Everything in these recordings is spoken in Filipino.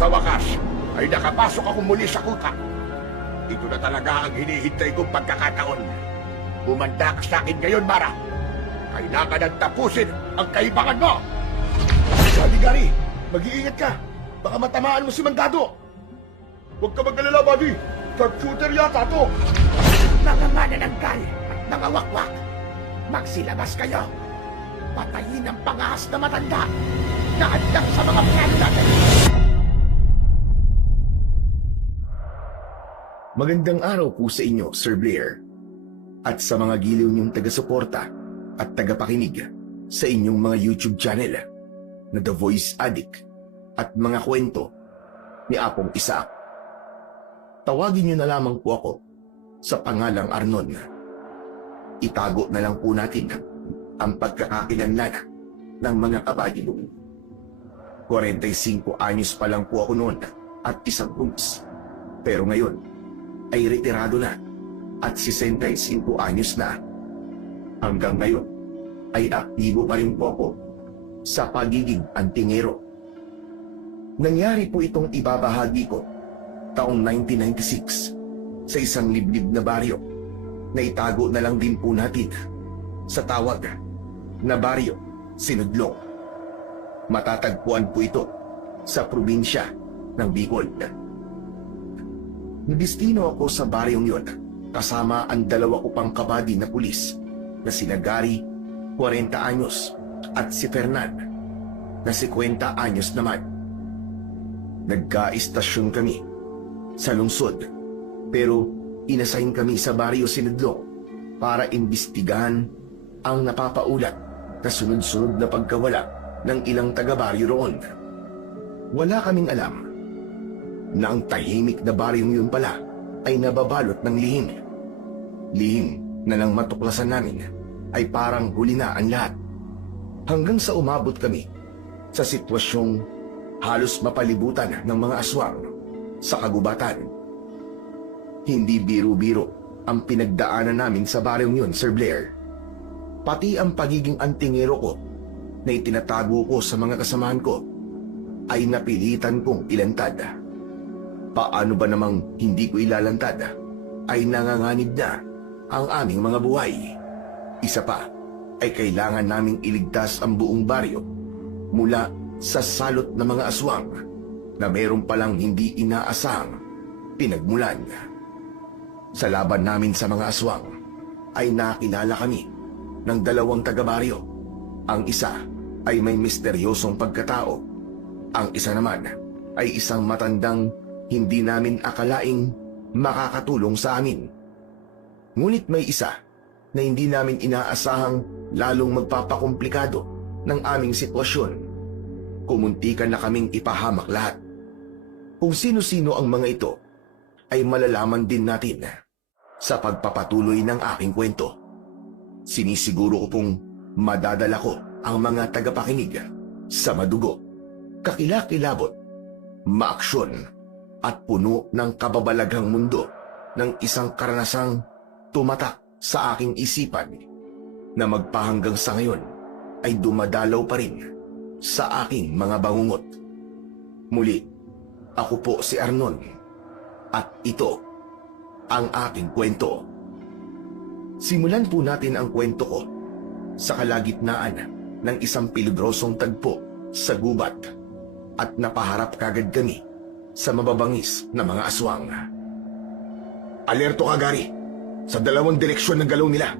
Sa wakas, ay nakapasok ako muli sa kuta. Ito na talaga ang hinihintay kong pagkakataon. Bumanda ka sa akin ngayon, Mara. Kailangan ang tapusin ang kaibangan mo. Gari, mag-iingat ka. Baka matamaan mo si Mandado. Huwag ka mag-alala, buddy. Sharpshooter yata to. Mga manananggal at mga wakwak, magsilabas kayo. Patayin ang pangahas na matanda na handang sa mga plano natin. Magandang araw po sa inyo, Sir Blair, at sa mga giliw niyong taga-suporta at tagapakinig sa inyong mga YouTube channel na The Voice Addict at mga kwento ni Apong Isaac. Tawagin niyo na lamang po ako sa pangalang Arnon. Itago na lang po natin ang pagkakakilanlan ng mga kabadyo. 45 anyos pa lang po ako noon at isang pulis. Pero ngayon ay retirado na at 65 anyos na. Hanggang ngayon ay aktibo pa rin po ako sa pagiging antingero. Nangyari po itong ibabahagi ko taong 1996 sa isang liblib na baryo na itago na lang din po natin sa tawag na Baryo Sinudlong. Matatagpuan po ito sa probinsya ng Bicol. Nabistino ako sa baryong yon kasama ang dalawa ko pang kabady na pulis na sina Gary, 40 anyos, at si Fernan, na 50 anyos naman. Nagka-istasyon kami sa lungsod, pero inassign kami sa Baryo Sinudlong para imbestigahan ang napapaulat na sunod-sunod na pagkawala ng ilang taga-baryo roon. Wala kaming alam na ang tahimik na baryong yun pala ay nababalot ng lihim. Lihim na nang matuklasan namin ay parang huli na ang lahat. Hanggang sa umabot kami sa sitwasyong halos mapalibutan ng mga aswang sa kagubatan. Hindi biro-biro ang pinagdaanan namin sa baryong yun, Sir Blair. Pati ang pagiging antingero ko na itinatago ko sa mga kasamahan ko ay napilitan kong ilantad. Paano ba namang hindi ko ilalantad ay nanganganib na ang aming mga buhay. Isa pa ay kailangan naming iligtas ang buong baryo mula sa salot ng mga aswang na meron palang hindi inaasahang pinagmulan. Sa laban namin sa mga aswang ay nakilala kami ng dalawang taga-baryo. Ang isa ay may misteryosong pagkatao. Ang isa naman ay isang matandang hindi namin akalaing makakatulong sa amin. Ngunit may isa na hindi namin inaasahang lalong magpapakomplikado ng aming sitwasyon. Kumuntikan na kaming ipahamak lahat. Kung sino-sino ang mga ito ay malalaman din natin sa pagpapatuloy ng aking kwento. Sinisiguro ko pong madadala ko ang mga tagapakinig sa madugo, kakilakilabot, maaksyon at puno ng kababalaghang mundo ng isang karanasang tumatak sa aking isipan na magpahanggang sa ngayon ay dumadalaw pa rin sa aking mga bangungot. Muli, ako po si Arnon at ito ang aking kwento. Simulan po natin ang kwento ko sa kalagitnaan ng isang peligrosong tagpo sa gubat at napaharap kagad kami sa mababangis na mga aswang. Alerto ka, Gary, sa dalawang direksyon ng galaw nila.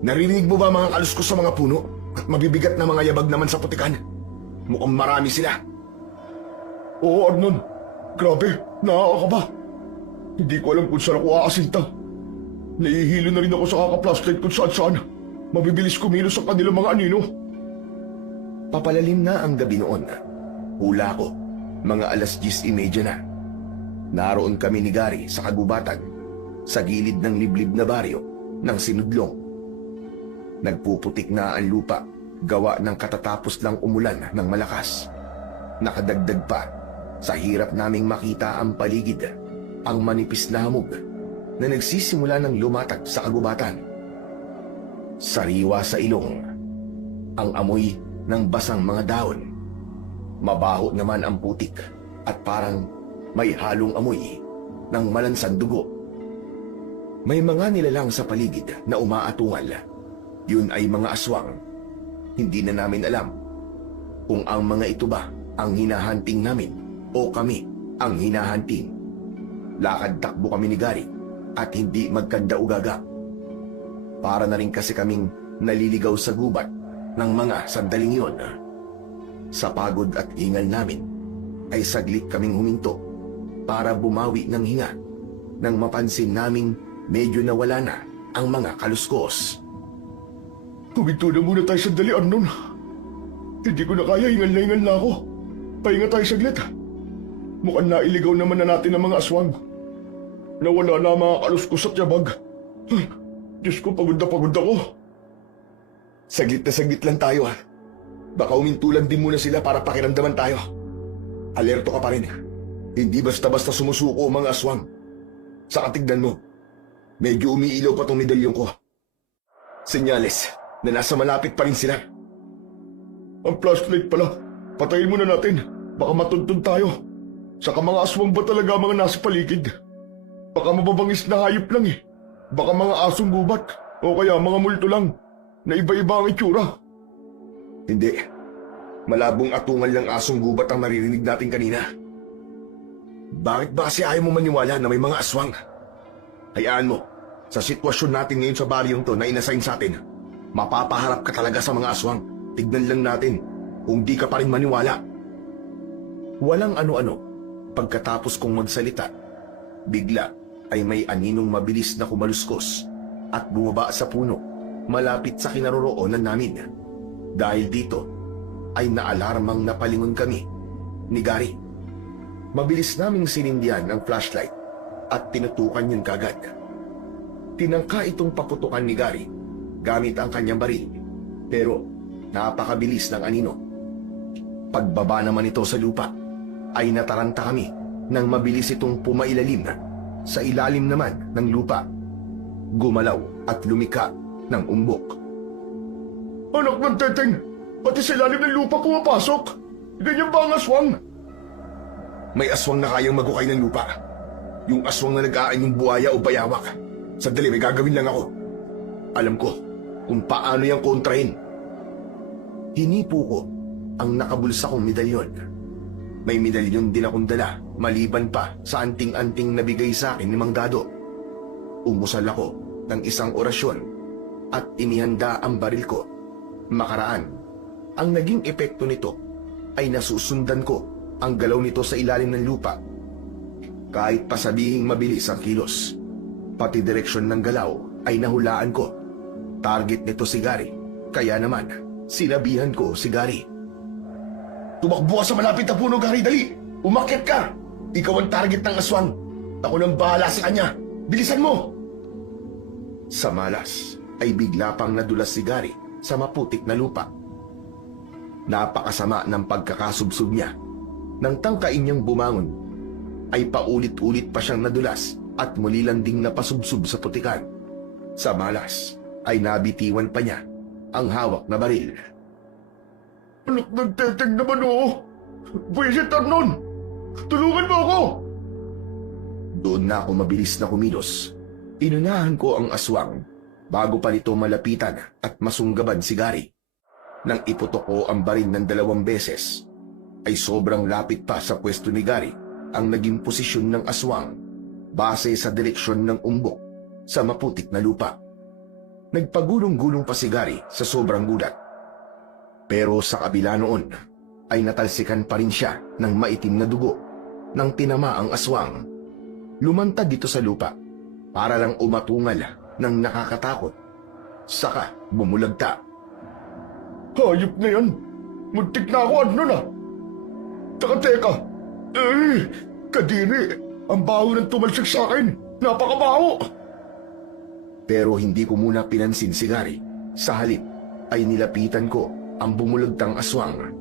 Narinig mo ba mga kaluskos sa mga puno at mabibigat na mga yabag naman sa putikan? Mukhang marami sila. Oo, Arnon. Grabe, nakakakaba. Hindi ko alam kung saan ako aasinta. Nahihilo na rin ako sa kaka-flashlight kung saan-saan. Mabibilis kumilos ang kanilang mga anino. Papalalim na ang gabi noon. Hula ko, mga 10:30 na. Naroon kami ni Gary sa kagubatan, sa gilid ng liblib na baryo ng Sinudlong. Nagpuputik na ang lupa, gawa ng katatapos lang umulan ng malakas. Nakadagdag pa, sa hirap naming makita ang paligid, ang manipis na hamog na nagsisimula ng lumatag sa kagubatan. Sariwa sa ilong, ang amoy ng basang mga dahon. Mabaho naman ang putik at parang may halong amoy ng malansang dugo. May mga nilalang sa paligid na umaatungal. Yun ay mga aswang. Hindi na namin alam kung ang mga ito ba ang hinahanting namin o kami ang hinahanting. Lakad-takbo kami ni Gary at hindi magkanda-ugaga. Para na rin kasi kaming naliligaw sa gubat ng mga sandaling yon. Sa pagod at ingal namin, ay saglit kaming huminto para bumawi ng hinga nang mapansin naming medyo nawala na ang mga kaluskos. Huminto na muna tayo sandali, Arnon. Hindi ko na kaya, hingal na ako. Pahinga tayo saglit. Mukhang nailigaw naman na natin ang mga aswang. Nawala na ang mga kaluskos at yabag. Diyos ko, pagod na pagod ako. Saglit na saglit lang tayo ha. Baka umintulan din muna sila para pakiramdaman tayo. Alerto ka pa rin. Hindi basta-basta sumusuko ang mga aswang. Saka tignan mo, medyo umiilaw pa tong medalyon ko. Senyales na nasa malapit pa rin sila. Ang flashlight pala. Patayin muna natin. Baka matuntun tayo. Saka mga aswang ba talaga mga nasa paligid? Baka mababangis na hayop lang eh. Baka mga asong gubat. O kaya mga multo lang. Na iba-iba ang itsura. Hindi. Malabong atungal ng asong gubat ang naririnig natin kanina. Bakit ba kasi ayaw mo maniwala na may mga aswang? Hayaan mo, sa sitwasyon natin ngayon sa baryong to na inassign sa atin, mapapaharap ka talaga sa mga aswang. Tignan lang natin kung di ka pa rin maniwala. Walang ano-ano, pagkatapos kong magsalita, bigla ay may aninong mabilis na kumaluskos at bumaba sa puno malapit sa kinaroroonan namin. Dahil dito ay naalarmang napalingon kami ni Gary. Mabilis naming sinindihan ang flashlight at tinutukan yun kagad. Tinangka itong paputukan ni Gary gamit ang kanyang baril, pero napakabilis ng anino. Pagbaba naman ito sa lupa ay nataranta kami nang mabilis itong pumailalim sa ilalim naman ng lupa. Gumalaw at lumika ng umbok. Anak ng teteng! Pati sa ilalim ng lupa pumapasok! Ganyan ba ang aswang? May aswang na kayang magukay ng lupa. Yung aswang na nag-aay ng buhaya o bayawak. Sandali, may gagawin lang ako. Alam ko kung paano yung kontrahin. Hinipo ko ang nakabulsa kong medalyon. May medalyon din akong dala, maliban pa sa anting-anting nabigay sa akin ni Mang Dado. Umusal ako ng isang orasyon at inihanda ang baril ko. Makaraan, ang naging epekto nito ay nasusundan ko ang galaw nito sa ilalim ng lupa. Kahit pa sabihing mabilis ang kilos, pati direksyon ng galaw ay nahulaan ko. Target nito si Gary, kaya naman sinabihan ko si Gary. Tumakbo ka sa malapit na puno, Gary, dali! Umakyat ka! Ikaw ang target ng aswang! Ako nang bahala sa kanya! Bilisan mo! Sa malas ay bigla pang nadulas si Gary sa maputik na lupa. Napakasama ng pagkakasubsob niya. Nang tangkain niyang bumangon, ay paulit-ulit pa siyang nadulas at muli lang ding napasubsob sa putikan. Sa malas ay nabitiwan pa niya ang hawak na baril. Anak ng teteng naman oo! Buwisit, Arnon! Tulungan mo ako! Doon na ako mabilis na kumilos. Inunahan ko ang aswang bago pa nito malapitan at masunggaban si Gary. Nang iputok ko ang baril ng 2 beses, ay sobrang lapit pa sa pwesto ni Gary ang naging posisyon ng aswang base sa direksyon ng umbok sa maputik na lupa. Nagpagulong-gulong pa si Gary sa sobrang gulat. Pero sa kabila noon ay natalsikan pa rin siya ng maitim na dugo nang tinama ang aswang. Lumantad dito sa lupa para lang umatungal ng nakakatakot. Saka bumulagta. Hayop na yan! Muntik na ako, Arnon ah! Teka! Kadiri! Ang baho ng tumalsik sa akin! Napakabaho! Pero hindi ko muna pinansin si Gary. Sa halip ay nilapitan ko ang bumulagtang aswang.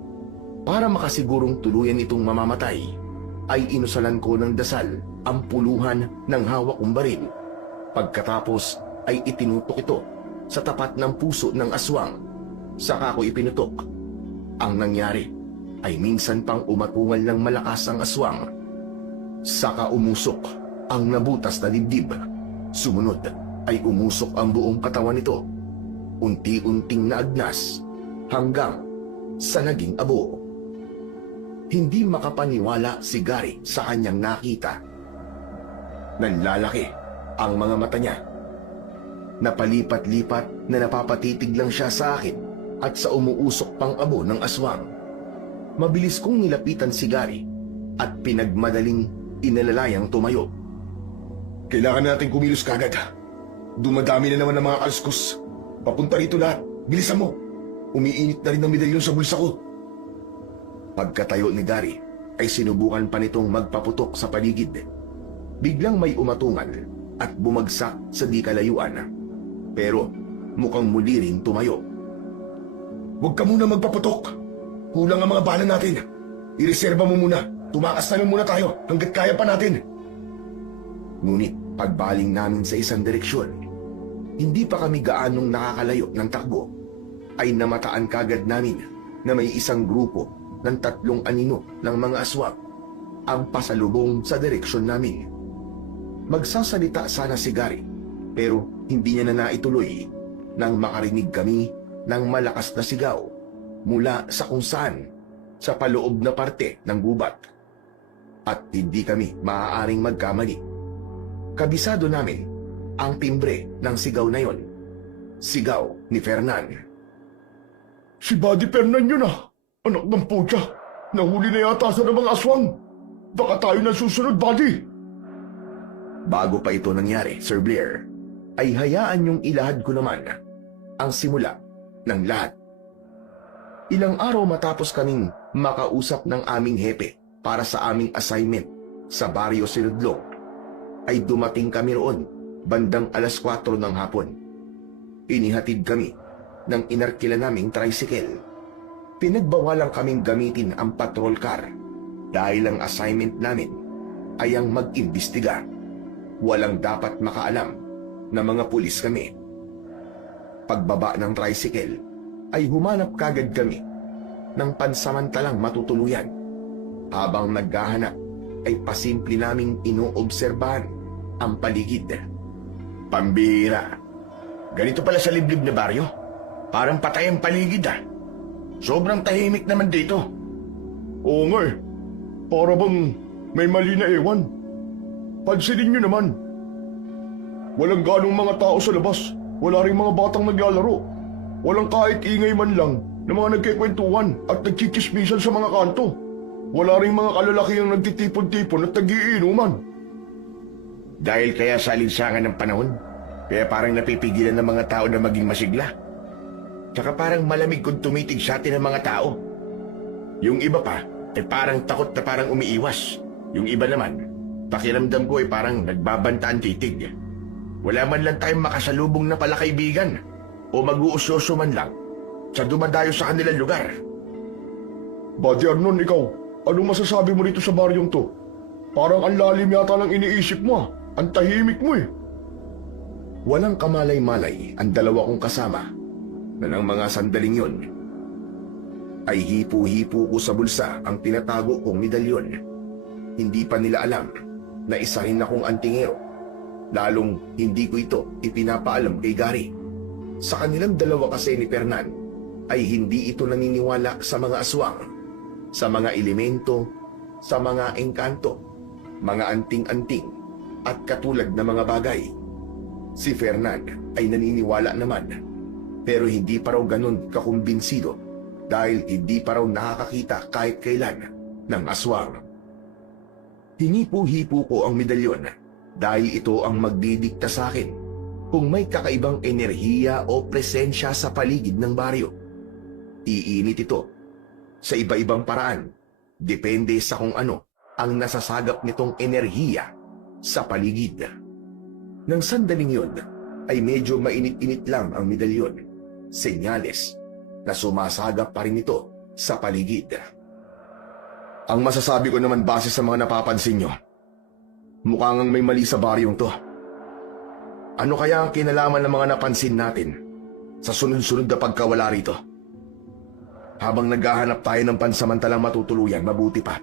Para makasigurong tuluyan itong mamamatay, ay inusalan ko ng dasal ang puluhan ng hawak kong baril. Pagkatapos ay itinutok ito sa tapat ng puso ng aswang. Saka ko ipinutok. Ang nangyari ay minsan pang umatungal ng malakas ang aswang. Saka umusok ang nabutas na dibdib. Sumunod ay umusok ang buong katawan nito. Unti-unting naagnas hanggang sa naging abo. Hindi makapaniwala si Gary sa kanyang nakita. Nanlalaki ang mga mata niya. Napalipat-lipat na napapatitig lang siya sa akin at sa umuusok pang abo ng aswang. Mabilis kong nilapitan si Gary at pinagmadaling inalalayang tumayo. Kailangan natin kumilos kagad. Dumadami na naman ang mga kalskos. Papunta rito lahat. Bilisan mo. Umiinit na rin ang medalyon sa bulsa ko. Pagkatayo ni Gary ay sinubukan pa nitong magpaputok sa paligid. Biglang may umatungal at bumagsak sa di kalayuan. Pero mukhang muli rin tumayo. Huwag ka muna magpaputok. Kulang ang mga bala natin. Ireserba mo muna. Tumakas na lang muna tayo hanggat kaya pa natin. Ngunit pagbaling namin sa isang direksyon, hindi pa kami gaanong nakakalayo ng takbo, ay namataan kagad namin na may isang grupo ng 3 anino ng mga aswang ang pasalubong sa direksyon namin. Magsasalita sana si Gary, pero hindi niya na naituloy nang makarinig kami ng malakas na sigaw mula sa kung saan sa paloob na parte ng gubat. At hindi kami maaaring magkamali. Kabisado namin ang timbre ng sigaw na yon. Sigaw ni Fernan. Si Buddy Fernan yun ah. Anak ng putya. Nahuli na yata sa mga aswang. Baka tayo na susunod, Buddy. Bago pa ito nangyari, Sir Blair, ay hayaan niyong ilahad ko naman ang simula ng lahat. Ilang araw matapos kaming makausap ng aming hepe para sa aming assignment sa Barrio Sinudlong, ay dumating kami roon bandang 4:00 ng hapon. Inihatid kami ng inarkila naming tricycle. Pinagbawalang kaming gamitin ang patrol car dahil ang assignment namin ay ang mag-imbestiga. Walang dapat makaalam na mga pulis kami. Pagbaba ng tricycle ay humanap kagad kami ng pansamantalang matutuluyan. Habang naghahanap ay pasimple naming inoobserbahan ang paligid. Pambihira. Ganito pala sa liblib na baryo. Parang patay ang paligid ah. Sobrang tahimik naman dito. Oo nga eh. Para bang may mali na ewan. Pansinin nyo naman. Walang ganong mga tao sa labas. Wala ring mga batang naglalaro. Walang kahit ingay man lang na mga nagkikwentuhan at nagchichismisan sa mga kanto. Wala ring mga kalalaki ang nagtitipon-tipon at nagiinuman. Dahil kaya sa alinsangan ng panahon, kaya parang napipigilan ng mga tao na maging masigla. Tsaka parang malamig kung tumitig sa atin ang mga tao. Yung iba pa, ay parang takot na parang umiiwas. Yung iba naman, pakiramdam ko ay parang nagbabanta ang titig. Wala man lang tayong makasalubong na pala kaibigan o mag-uusyoso man lang sa dumadayo sa kanilang lugar. Buddy Arnon, ikaw, anong masasabi mo rito sa baryong to? Parang ang lalim yata lang iniisip mo ah. Ang tahimik mo eh. Walang kamalay-malay ang dalawa kong kasama na ng mga sandaling yon ay hipo-hipo ko sa bulsa ang tinatago kong medalyon. Hindi pa nila alam na isa rin akong antingero, lalong hindi ko ito ipinapaalam kay Gary. Sa kanilang dalawa kasi ni Fernan ay hindi ito naniniwala sa mga aswang, sa mga elemento, sa mga engkanto, mga anting-anting at katulad na mga bagay. Si Fernan ay naniniwala naman, pero hindi pa raw ganun kakumbinsido dahil hindi pa raw nakakakita kahit kailan ng aswang. Hinipo-hipo ko ang medalyon dahil ito ang magdidikta sa akin kung may kakaibang enerhiya o presensya sa paligid ng baryo. Iinit ito sa iba-ibang paraan, depende sa kung ano ang nasasagap nitong enerhiya sa paligid. Nang sandaling yun, ay medyo mainit-init lang ang medalyon. Senyales na sumasagap pa rin ito sa paligid. Ang masasabi ko naman base sa mga napapansin nyo, mukhang may mali sa baryong to. Ano kaya ang kinalaman ng mga napansin natin sa sunod-sunod na pagkawala rito? Habang naghahanap tayo ng pansamantalang matutuluyan, mabuti pa,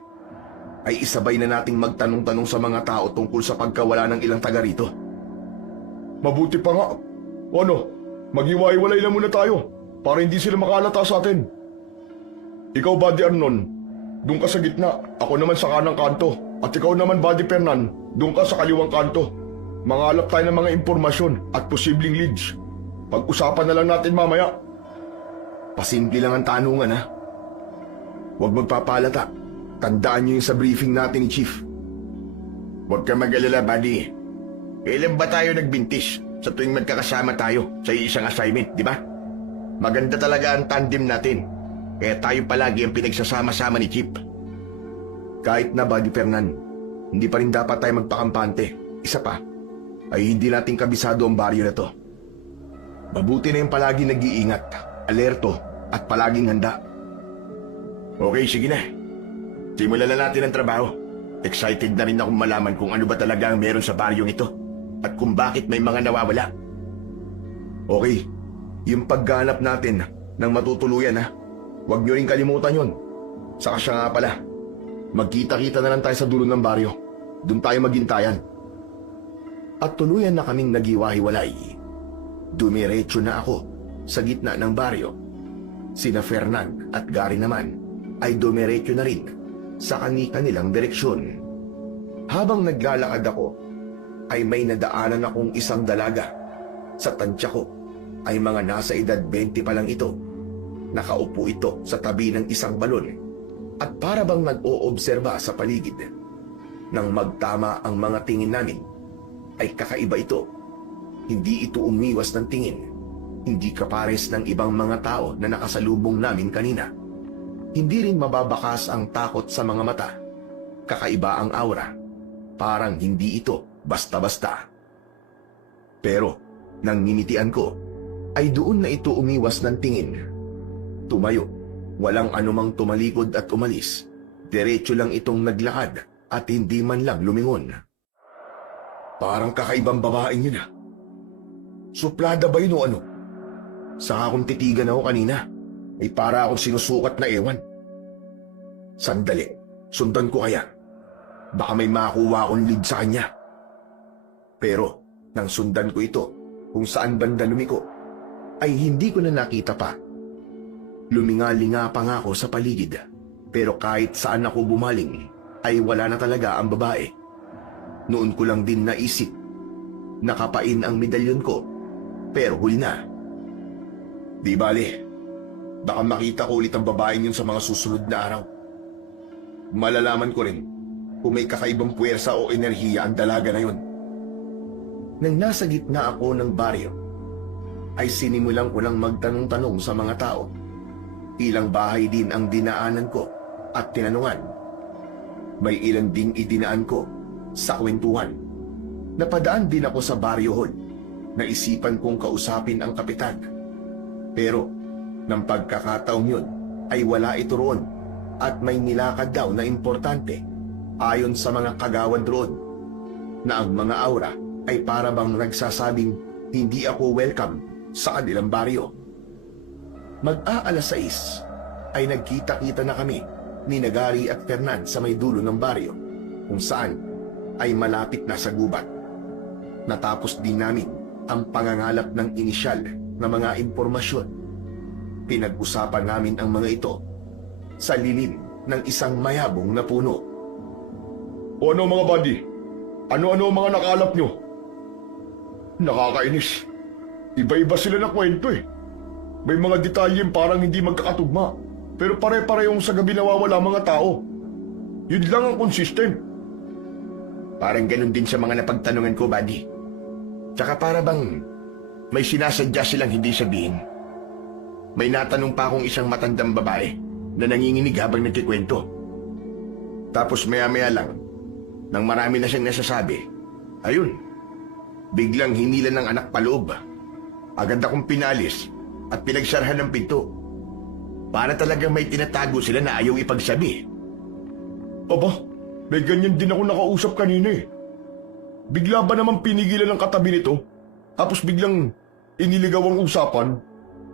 ay isabay na nating magtanong-tanong sa mga tao tungkol sa pagkawala ng ilang taga rito. Mabuti pa nga. O ano, maghiwa-hiwalay na muna tayo para hindi sila makalata sa atin. Ikaw, Buddy Arnon, doon ka sa gitna. Ako naman sa kanang kanto. At ikaw naman, Buddy Fernan, doon ka sa kaliwang kanto. Mangalap tayo ng mga impormasyon at posibleng leads. Pag-usapan na lang natin mamaya. Pasimple lang ang tanungan, ha? Huwag magpapalata. Tandaan niyo yung sa briefing natin ni Chief. Huwag ka mag-alala, buddy. Kailan ba tayo nagbintis sa tuwing magkakasama tayo sa isang assignment, di ba? Maganda talaga ang tandem natin. Kaya tayo palagi ang pinagsasama-sama ni Chief. Kahit na, Buddy Fernan, hindi pa rin dapat tayo magpakampante. Isa pa, ay hindi natin kabisado ang baryo na to. Mabuti na yung palagi nag-iingat, alerto, at palaging handa. Okay, sige na. Simulan na natin ang trabaho. Excited na rin akong malaman kung ano ba talaga ang meron sa baryong ito at kung bakit may mga nawawala. Okay, yung pagganap natin ng matutuluyan, ha? Huwag nyo rin kalimutan yun. Saka siya nga pala, magkita-kita na lang tayo sa dulo ng baryo. Doon tayo maghintayan. At tuluyan na kaming naghiwa-hiwalay. Dumiretso na ako sa gitna ng baryo. Sina Fernan at Gary naman ay dumiretso na rin sa kani-kanilang direksyon. Habang naglalakad ako, ay may nadaanan akong isang dalaga. Sa tansya ko ay mga nasa edad 20 pa lang ito. Nakaupo ito sa tabi ng isang balon at para bang nag-oobserba sa paligid. Nang magtama ang mga tingin namin, ay kakaiba ito. Hindi ito umiwas ng tingin. Hindi kapares ng ibang mga tao na nakasalubong namin kanina. Hindi rin mababakas ang takot sa mga mata. Kakaiba ang aura. Parang hindi ito basta-basta. Pero nang ninitian ko, ay doon na ito umiwas ng tingin. Tumayo, walang anumang tumalikod at umalis. Diretso lang itong naglakad at hindi man lang lumingon. Parang kakaibang babaeng yun, ha? Suplada ba yun o ano? Saka kung titigan ako kanina, ay para akong sinusukat na ewan. Sandali, sundan ko kaya. Baka may makuha akong lead sa kanya. Pero, nang sundan ko ito, kung saan banda lumiko, ay hindi ko na nakita pa. Luminga-linga pa nga ako sa paligid, pero kahit saan ako bumaling, ay wala na talaga ang babae. Noon ko lang din naisip, nakapain ang medalyon ko, pero huli na. Di bale, baka makita ko ulit ang babaeng yun sa mga susunod na araw. Malalaman ko rin kung may kakaibang puwersa o enerhiya ang dalaga na yun. Nang nasa gitna ako ng baryo, ay sinimulan ko lang magtanong-tanong sa mga tao. Ilang bahay din ang dinaanan ko at tinanungan. May ilan ding idinaan ko sa kwentuhan. Napadaan din ako sa baryo hall. Naisipan kong kausapin ang kapitan. Pero, ng pagkakataong yun, ay wala ito roon at may nilakad daw na importante ayon sa mga kagawan roon na ang mga aura ay para bang nagsasabing hindi ako welcome sa kanilang baryo. Mag-aalas 6 ay nagkita-kita na kami ni Gary at Fernan sa may dulo ng baryo kung saan ay malapit na sa gubat. Natapos din namin ang pangangalap ng inisyal na mga impormasyon. Pinag-usapan namin ang mga ito sa lilim ng isang mayabong na puno. O ano mga buddy? Ano-ano ang mga nakalap nyo? Nakakainis. Iba-iba sila na kwento eh. May mga detalyeng parang hindi magkakatugma, pero pare-parehong sa gabi nawawala mga tao. Yun lang ang consistent. Parang ganun din sa mga napagtanungan ko, buddy. Tsaka para bang may sinasadya silang hindi sabihin. May natanong pa akong isang matandang babae na nanginginig habang nagkikwento. Tapos maya-maya lang, nang marami na siyang nasasabi, ayun, biglang hinila ng anak paloob. Agad akong pinalis at pinagsarahan ng pinto. Para talagang may tinatago sila na ayaw ipagsabi. Aba, may ganyan din ako nakausap kanina eh. Bigla ba naman pinigilan ng katabi nito? Tapos biglang iniligaw ang usapan?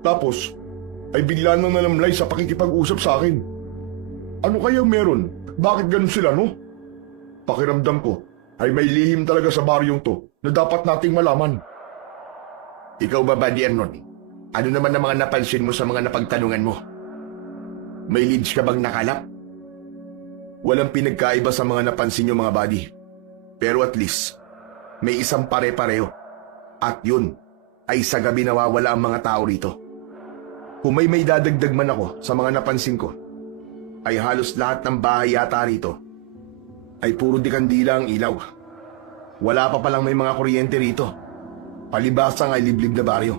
Tapos, ay bigla nang nalamlay sa pakikipag-usap sa akin. Ano kaya meron? Bakit ganun sila, no? Pakiramdam ko ay may lihim talaga sa baryong to na dapat nating malaman. Ikaw ba, Buddy Arnon? Ano naman ang mga napansin mo sa mga napagtanungan mo? May leads ka bang nakalap? Walang pinagkaiba sa mga napansin nyo, mga buddy. Pero at least, may isang pare-pareho. At yun, ay sa gabi nawawala ang mga tao rito. Kung may dadagdag man ako sa mga napansin ko, ay halos lahat ng bahay yata rito ay puro di kandila ang ilaw. Wala pa palang may mga kuryente rito. Palibhasa nga ay liblib na baryo.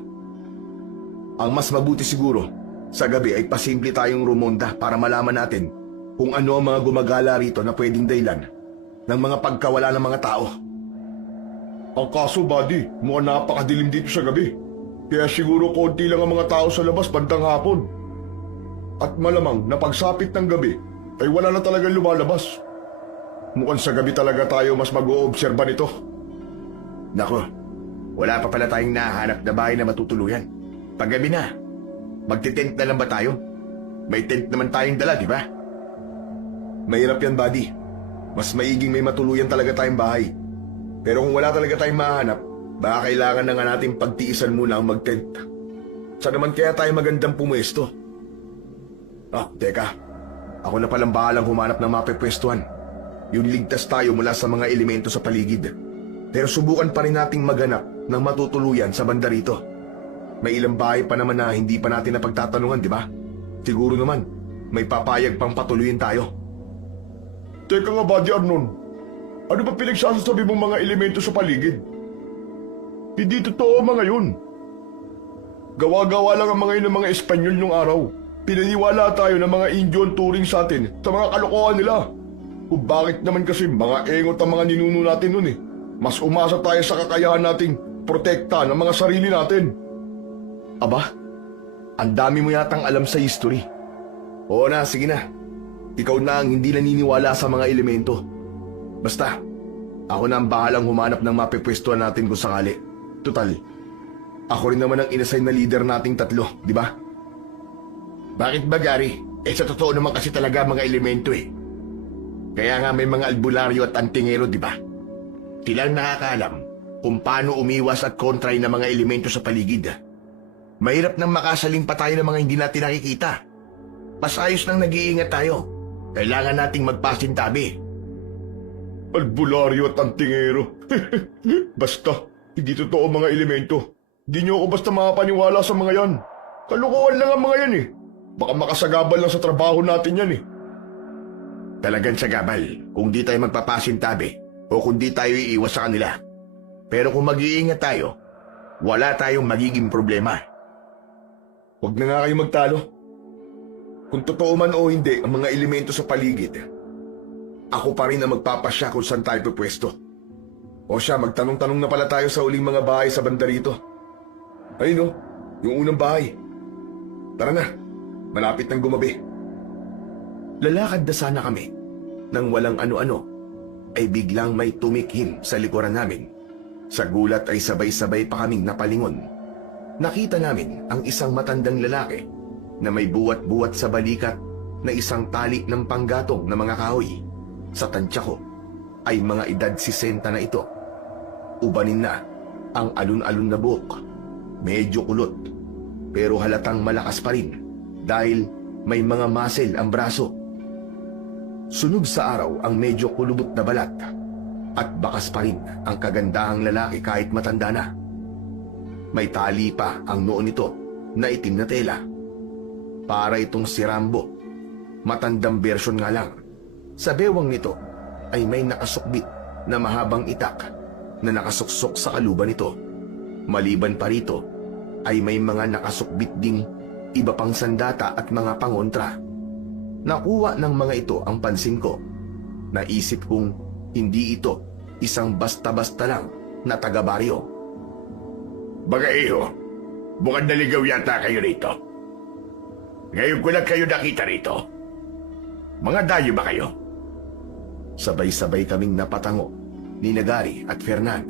Ang mas mabuti siguro, sa gabi ay pasimple tayong rumonda para malaman natin kung ano ang mga gumagala rito na pwedeng dahilan ng mga pagkawala ng mga tao. Ang kaso, buddy, mukhang napakadilim dito sa gabi. Kaya siguro konti lang ang mga tao sa labas bandang hapon. At malamang na pagsapit ng gabi ay wala na talagang lumalabas. Mukhang sa gabi talaga tayo mas mag-oobserba nito. Nako, wala pa pala tayong nahanap na bahay na matutuluyan. Paggabi na, magtitent na lang ba tayo? May tent naman tayong dala, di ba? Mahirap yan, buddy. Mas maiging may matuluyan talaga tayong bahay. Pero kung wala talaga tayong mahanap, baka kailangan na nga nating pagtiisan muna ang mag-tent. Saan naman kaya tayo magandang pumwesto? Teka. Ako na palang bahalang humanap ng mapepwestuhan. Yung ligtas tayo mula sa mga elemento sa paligid. Pero subukan pa rin nating maghanap ng matutuluyan sa banda rito. May ilang bahay pa naman na hindi pa natin napagtatanungan, di ba? Siguro naman, may papayag pang patuluyin tayo. Teka nga, Buddy Arnon. Ano ba pinagsasasabi mong mga elemento sa paligid? Hindi totoo mga yun. Gawa-gawa lang ang mga yun ng mga Espanyol nung araw. Pinaniwala tayo ng mga Indio ang turing sa atin sa mga kalokohan nila. Kung bakit naman kasi mga engot ang mga ninuno natin nun eh. Mas umasa tayo sa kakayahan nating protekta ng mga sarili natin. Aba, ang dami mo yatang alam sa history. Oo na, sige na. Ikaw na ang hindi naniniwala sa mga elemento. Basta, ako na ang bahalang humanap ng mapepwestuhan natin kung sakali. Tutal, ako rin naman ang inassign na leader nating tatlo, di ba? Bakit ba, Gary? Sa totoo naman kasi talaga mga elemento eh. Kaya nga may mga albularyo at antingero, di ba? Sila ang nakakaalam kung paano umiwas at kontray ng mga elemento sa paligid. Mahirap nang makasaling pa tayo ng mga hindi natin nakikita. Mas ayos nang nag-iingat tayo. Kailangan nating magpasintabi. Albularyo at antingero. Basta, hindi totoo mga elemento. Hindi nyo ako basta makapaniwala sa mga yan. Kalukuhan lang ang mga yan eh. Baka makasagabal lang sa trabaho natin yan eh. Talagang sagabal kung di tayo magpapasintabi o kung di tayo iiwas sa kanila. Pero kung mag-iingat tayo, wala tayong magiging problema. Huwag na nga kayo magtalo. Kung totoo man o hindi ang mga elemento sa paligid, ako pa rin ang magpapasya kung saan tayo pupwesto. O siya, magtanong-tanong na pala tayo sa uling mga bahay sa banda rito. Ayun o, yung unang bahay. Tara na, malapit nang gumabi. Lalakad na sana kami nang walang ano-ano ay biglang may tumikhim sa likuran namin. Sa gulat ay sabay-sabay pa kaming napalingon. Nakita namin ang isang matandang lalaki na may buwat-buwat sa balikat na isang tali ng panggatong na mga kahoy. Sa tansya ko ay mga edad 60 na ito. Ubanin na ang alun-alun na buhok. Medyo kulot pero halatang malakas pa rin dahil may mga muscle ang braso. Sunog sa araw ang medyo kulubot na balat at bakas pa rin ang kagandahang lalaki kahit matanda na. May tali pa ang noo nito na itim na tela. Para itong si Rambo. Matandang bersyon nga lang. Sa bewang nito ay may nakasukbit na mahabang itak na nakasuksok sa kaluban nito. Maliban pa rito ay may mga nakasukbit ding iba pang sandata at mga pangontra. Nakuha ng mga ito ang pansin ko. Naisip kong hindi ito isang basta-basta lang na taga-baryo. Bagaiho, mukhang naligaw yata kayo rito. Ngayon ko lang kayo nakita rito. Mga dayo ba kayo? Sabay-sabay kaming napatango ni Nagari at Fernan.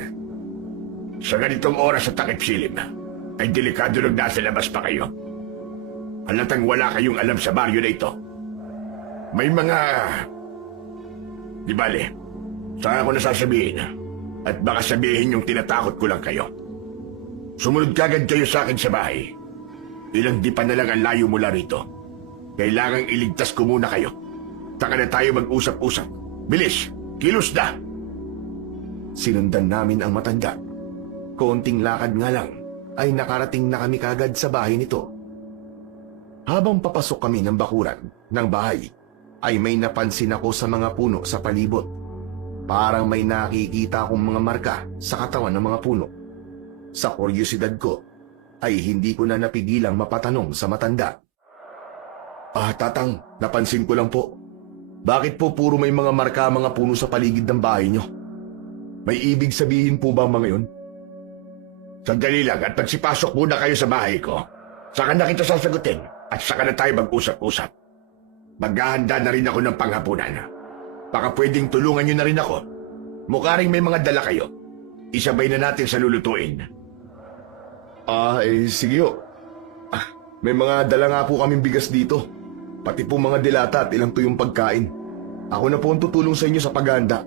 Sa ganitong oras sa takip silim, ay delikado lang nasa labas pa kayo. Halatang wala kayong alam sa baryo na ito. May mga... Di bale, saan ako nasasabihin? At baka sabihin yung tinatakot ko lang kayo. Sumunod kagad kayo sa akin sa bahay. Ilang di pa na lang ang layo mula rito. Kailangang iligtas ko muna kayo. Saka na tayo mag-usap-usap. Bilis! Kilos na! Sinundan namin ang matanda. Konting lakad nga lang ay nakarating na kami kagad sa bahay nito. Habang papasok kami ng bakuran ng bahay, ay may napansin ako sa mga puno sa palibot. Parang may nakikita akong mga marka sa katawan ng mga puno. Sa kuryosidad ko, ay hindi ko na napigilang mapatanong sa matanda. Tatang, napansin ko lang po. Bakit po puro may mga marka mga puno sa paligid ng bahay nyo? May ibig sabihin po ba mga yun? Sandali lang at pagsipasok muna kayo sa bahay ko. Saka na kita sasagutin at saka na tayo mag-usap-usap. Maghahanda na rin ako ng panghapunan. Baka pwedeng tulungan nyo na rin ako. Mukha rin may mga dala kayo. Isabay na natin sa lulutuin. Sige ho. May mga dala nga po kaming bigas dito. Pati po mga dilata at ilang tuyong pagkain. Ako na po ang tutulong sa inyo sa paghahanda.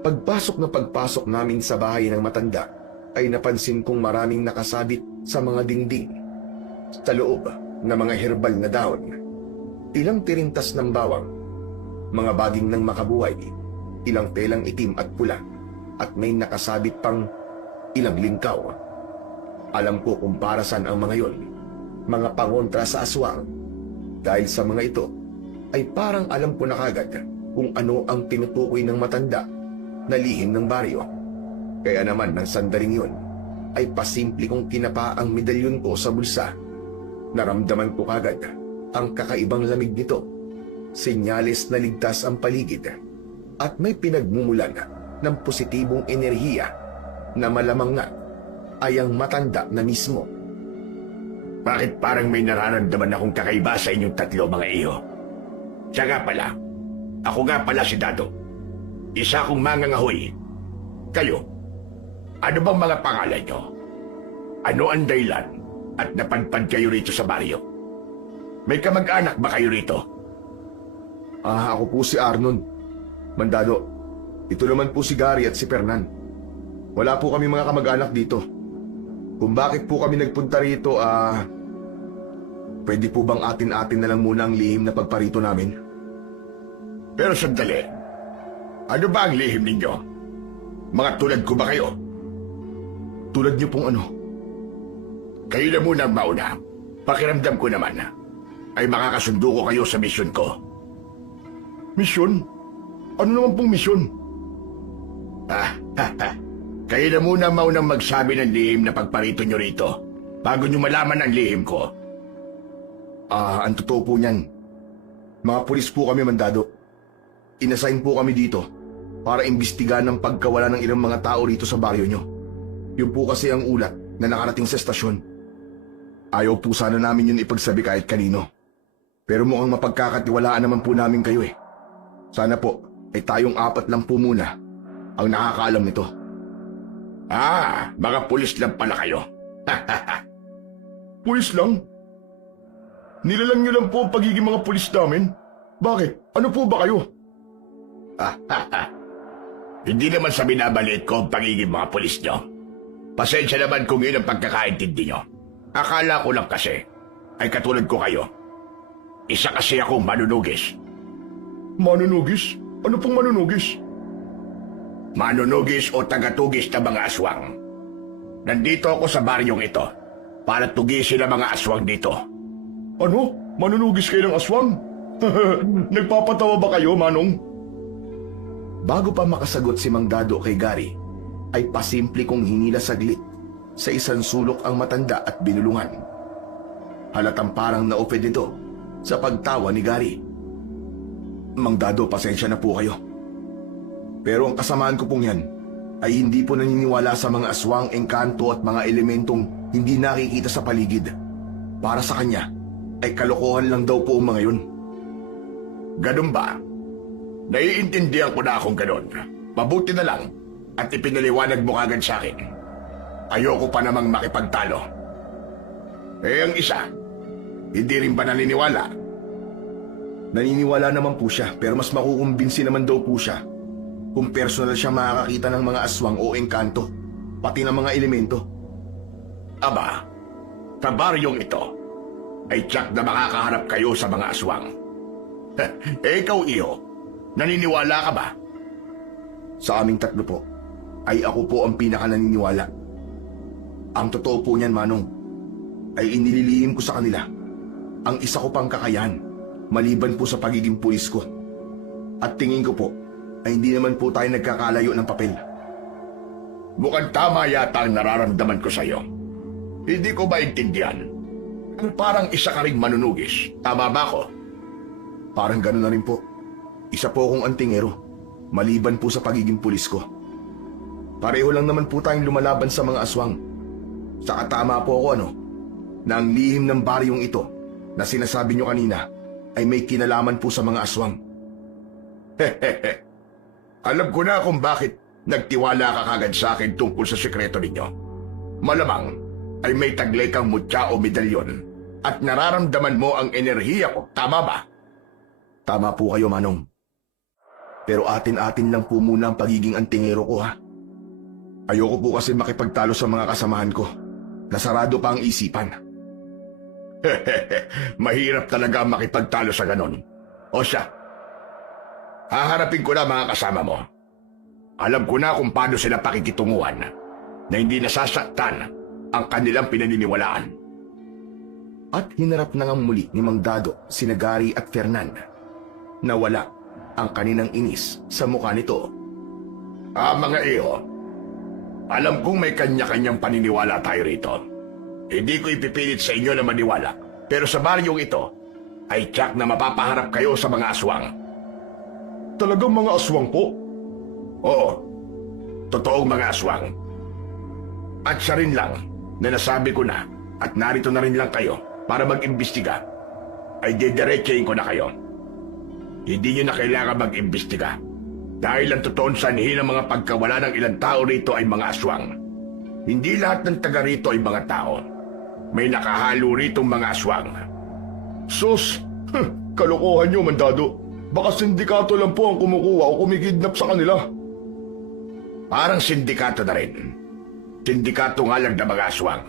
Pagpasok namin sa bahay ng matanda, ay napansin kong maraming nakasabit sa mga dingding. Sa loob na mga herbal na dahon, ilang tirintas ng bawang, mga baging ng makabuhay, ilang telang itim at pula, at may nakasabit pang ilang lingkaw. Alam ko kung para saan ang mga yon, mga pangontra sa aswang. Dahil sa mga ito, ay parang alam ko na kagad kung ano ang tinutukoy ng matanda na lihim ng baryo. Kaya naman ng sandaling yun, ay pasimple kong kinapa ang medalyon ko sa bulsa. Naramdaman ko kagad ang kakaibang lamig nito. Senyales na ligtas ang paligid at may pinagmumulan ng positibong enerhiya na malamang nga ay ang matanda na mismo. Bakit parang may nararamdaman akong kakaiba sa inyong tatlo, mga iyo? Siya nga pala, ako nga pala si Dado. Isa akong mangangahoy. Kayo, ano bang mga pangalan nyo? Ano ang dahilan at napadpad kayo rito sa baryo? May kamag-anak ba kayo rito? Ako po si Arnon. Mandado, ito naman po si Gary at si Fernan. Wala po kami mga kamag-anak dito. Kung bakit po kami nagpunta rito, pwede po bang atin-atin na lang muna ang lihim na pagparito namin? Pero sandali, ano ba ang lihim ninyo? Mga tulad ko ba kayo? Tulad niyo pong ano? Kayo na muna ang mauna. Pakiramdam ko naman ay makakasundo ko kayo sa misyon ko. Misyon? Ano naman pong misyon? Kayo na muna ang maunang magsabi ng lihim na pagparito nyo rito bago nyo malaman ang lihim ko. Ang totoo po niyan. Mga pulis po kami, Mandado. Inassign po kami dito para imbestigahan ang pagkawala ng ilang mga tao rito sa baryo nyo. Yun po kasi ang ulat na nakarating sa estasyon. Ayaw po sana namin yun ipagsabi kahit kanino. Pero mukhang mapagkakatiwalaan naman po namin kayo eh. Sana po ay tayong apat lang po muna ang nakakaalam nito. Mga pulis lang pala kayo. Pulis lang? Nilalang niyo lang po ang pagiging mga pulis namin? Bakit? Ano po ba kayo? Hindi naman sa binabaliit ko ang pagiging mga pulis nyo. Pasensya naman kung yun ang pagkakaintindi nyo. Akala ko lang kasi ay katulad ko kayo. Isa kasi akong manunugis. Manunugis? Ano pong manunugis? Manunugis o tagatugis ng mga aswang. Nandito ako sa baryong ito para tugisin ang mga aswang dito. Ano? Manunugis kayo ng aswang? Nagpapatawa ba kayo, Manong? Bago pa makasagot si Mang Dado kay Gary, ay pasimple kong hinila saglit sa isang sulok ang matanda at binulungan. Halatang parang na-offend ito sa pagtawa ni Gary. Mang Dado, pasensya na po kayo. Pero ang kasamaan ko pong yan ay hindi po naniniwala sa mga aswang, engkanto at mga elementong hindi nakikita sa paligid. Para sa kanya, ay kalokohan lang daw po ang mga yun. Ganun ba? Naiintindihan ko na akong ganun. Mabuti na lang at ipinaliwanag mo kagad sa akin. Ayoko pa namang makipagtalo. Ang isa, Hindi rin ba naniniwala? Naniniwala naman po siya, pero mas makukumbinsi naman daw po siya kung personal siya makakakita ng mga aswang o engkanto, pati ng mga elemento. Aba, sa baryong ito, ay tiyak na makakaharap kayo sa mga aswang. Ikaw, Iho, naniniwala ka ba? Sa aming tatlo po, ay ako po ang pinaka naniniwala. Ang totoo po niyan, Manong, ay inililihim ko sa kanila ang isa ko pang kakayahan, maliban po sa pagiging pulis ko. At tingin ko po, ay hindi naman po tayo nagkakalayo ng papel. Mukhang tama yata ang nararamdaman ko sa'yo. Hindi ko maintindihan. Kung parang isa ka ring manunugis, tama ba ko? Parang gano'n na rin po. Isa po akong antingero, maliban po sa pagiging pulis ko. Pareho lang naman po tayong lumalaban sa mga aswang. Saka tama po ako na ang lihim ng baryong ito na sinasabi nyo kanina ay may kinalaman po sa mga aswang. Alam ko na kung bakit nagtiwala ka kagad sa akin tungkol sa sekreto ninyo. Malamang ay may taglay kang mutya o medalyon at nararamdaman mo ang enerhiya ko, tama ba? Tama po kayo, Manong. Pero atin-atin lang po muna ang pagiging antingero ko, ha? Ayoko po kasi makipagtalo sa mga kasamahan ko. Nasarado pa ang isipan. Mahirap talaga makipagtalo sa ganon. O siya, haharapin ko na mga kasama mo. Alam ko na kung paano sila pakikitunguhan na hindi nasasaktan ang kanilang pinaniniwalaan. At hinarap na nga muli ni Mang Dado, sina Gary at Fernan. Nawala ang kaninang inis sa mukha nito. Mga Iho, alam kong may kanya-kanyang paniniwala tayo rito. Hindi ko ipipilit sa inyo na maniwala, pero sa baryong ito, ay tiyak na mapapaharap kayo sa mga aswang. Talagang mga aswang po? Oo, totoong mga aswang. At siya rin lang na nasabi ko na at narito na rin lang kayo para mag-imbestiga, ay didiretsahin ko na kayo. Hindi nyo na kailangan mag-imbestiga dahil ang totoong sanhi ng mga pagkawala ng ilang tao rito ay mga aswang. Hindi lahat ng taga rito ay mga tao. May nakahalo ritong mga aswang. Sus, kalokohan nyo, Mandado. Baka sindikato lang po ang kumukuha o kumikidnap sa kanila. Parang sindikato na rin. Sindikato nga lang na mga aswang.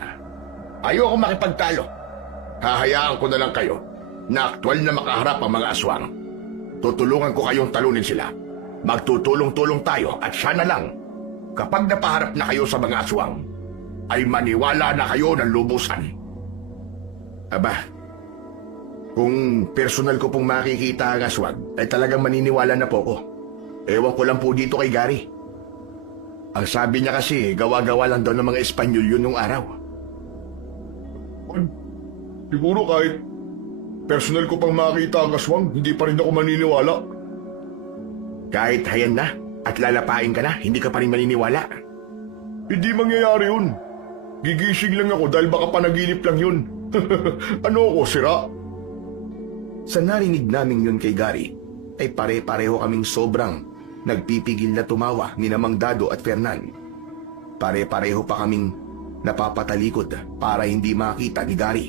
Ayoko makipagtalo. Hahayaan ko na lang kayo na aktwal na makaharap ang mga aswang. Tutulungan ko kayong talunin sila. Magtutulong-tulong tayo at siya na lang, kapag napaharap na kayo sa mga aswang, ay maniwala na kayo ng lubusan. Aba, kung personal ko pong makikita ang aswang, ay talagang maniniwala na po ko. Ewan ko lang po dito kay Gary. Ang sabi niya kasi, gawa-gawa lang daw ng mga Espanyol yun nung araw. Siguro kahit personal ko pang makita ang aswang, hindi pa rin ako maniniwala. Kahit hayan na at lalapain ka na, hindi ka pa rin maniniwala. Hindi mangyayari yun. Gigising lang ako dahil baka panaginip lang yun. Ano ako, sira? Sa narinig namin yun kay Gary, ay pare-pareho kaming sobrang nagpipigil na tumawa ni Mang Dado at Fernan. Pare-pareho pa kaming napapatalikod para hindi makita ni Gary.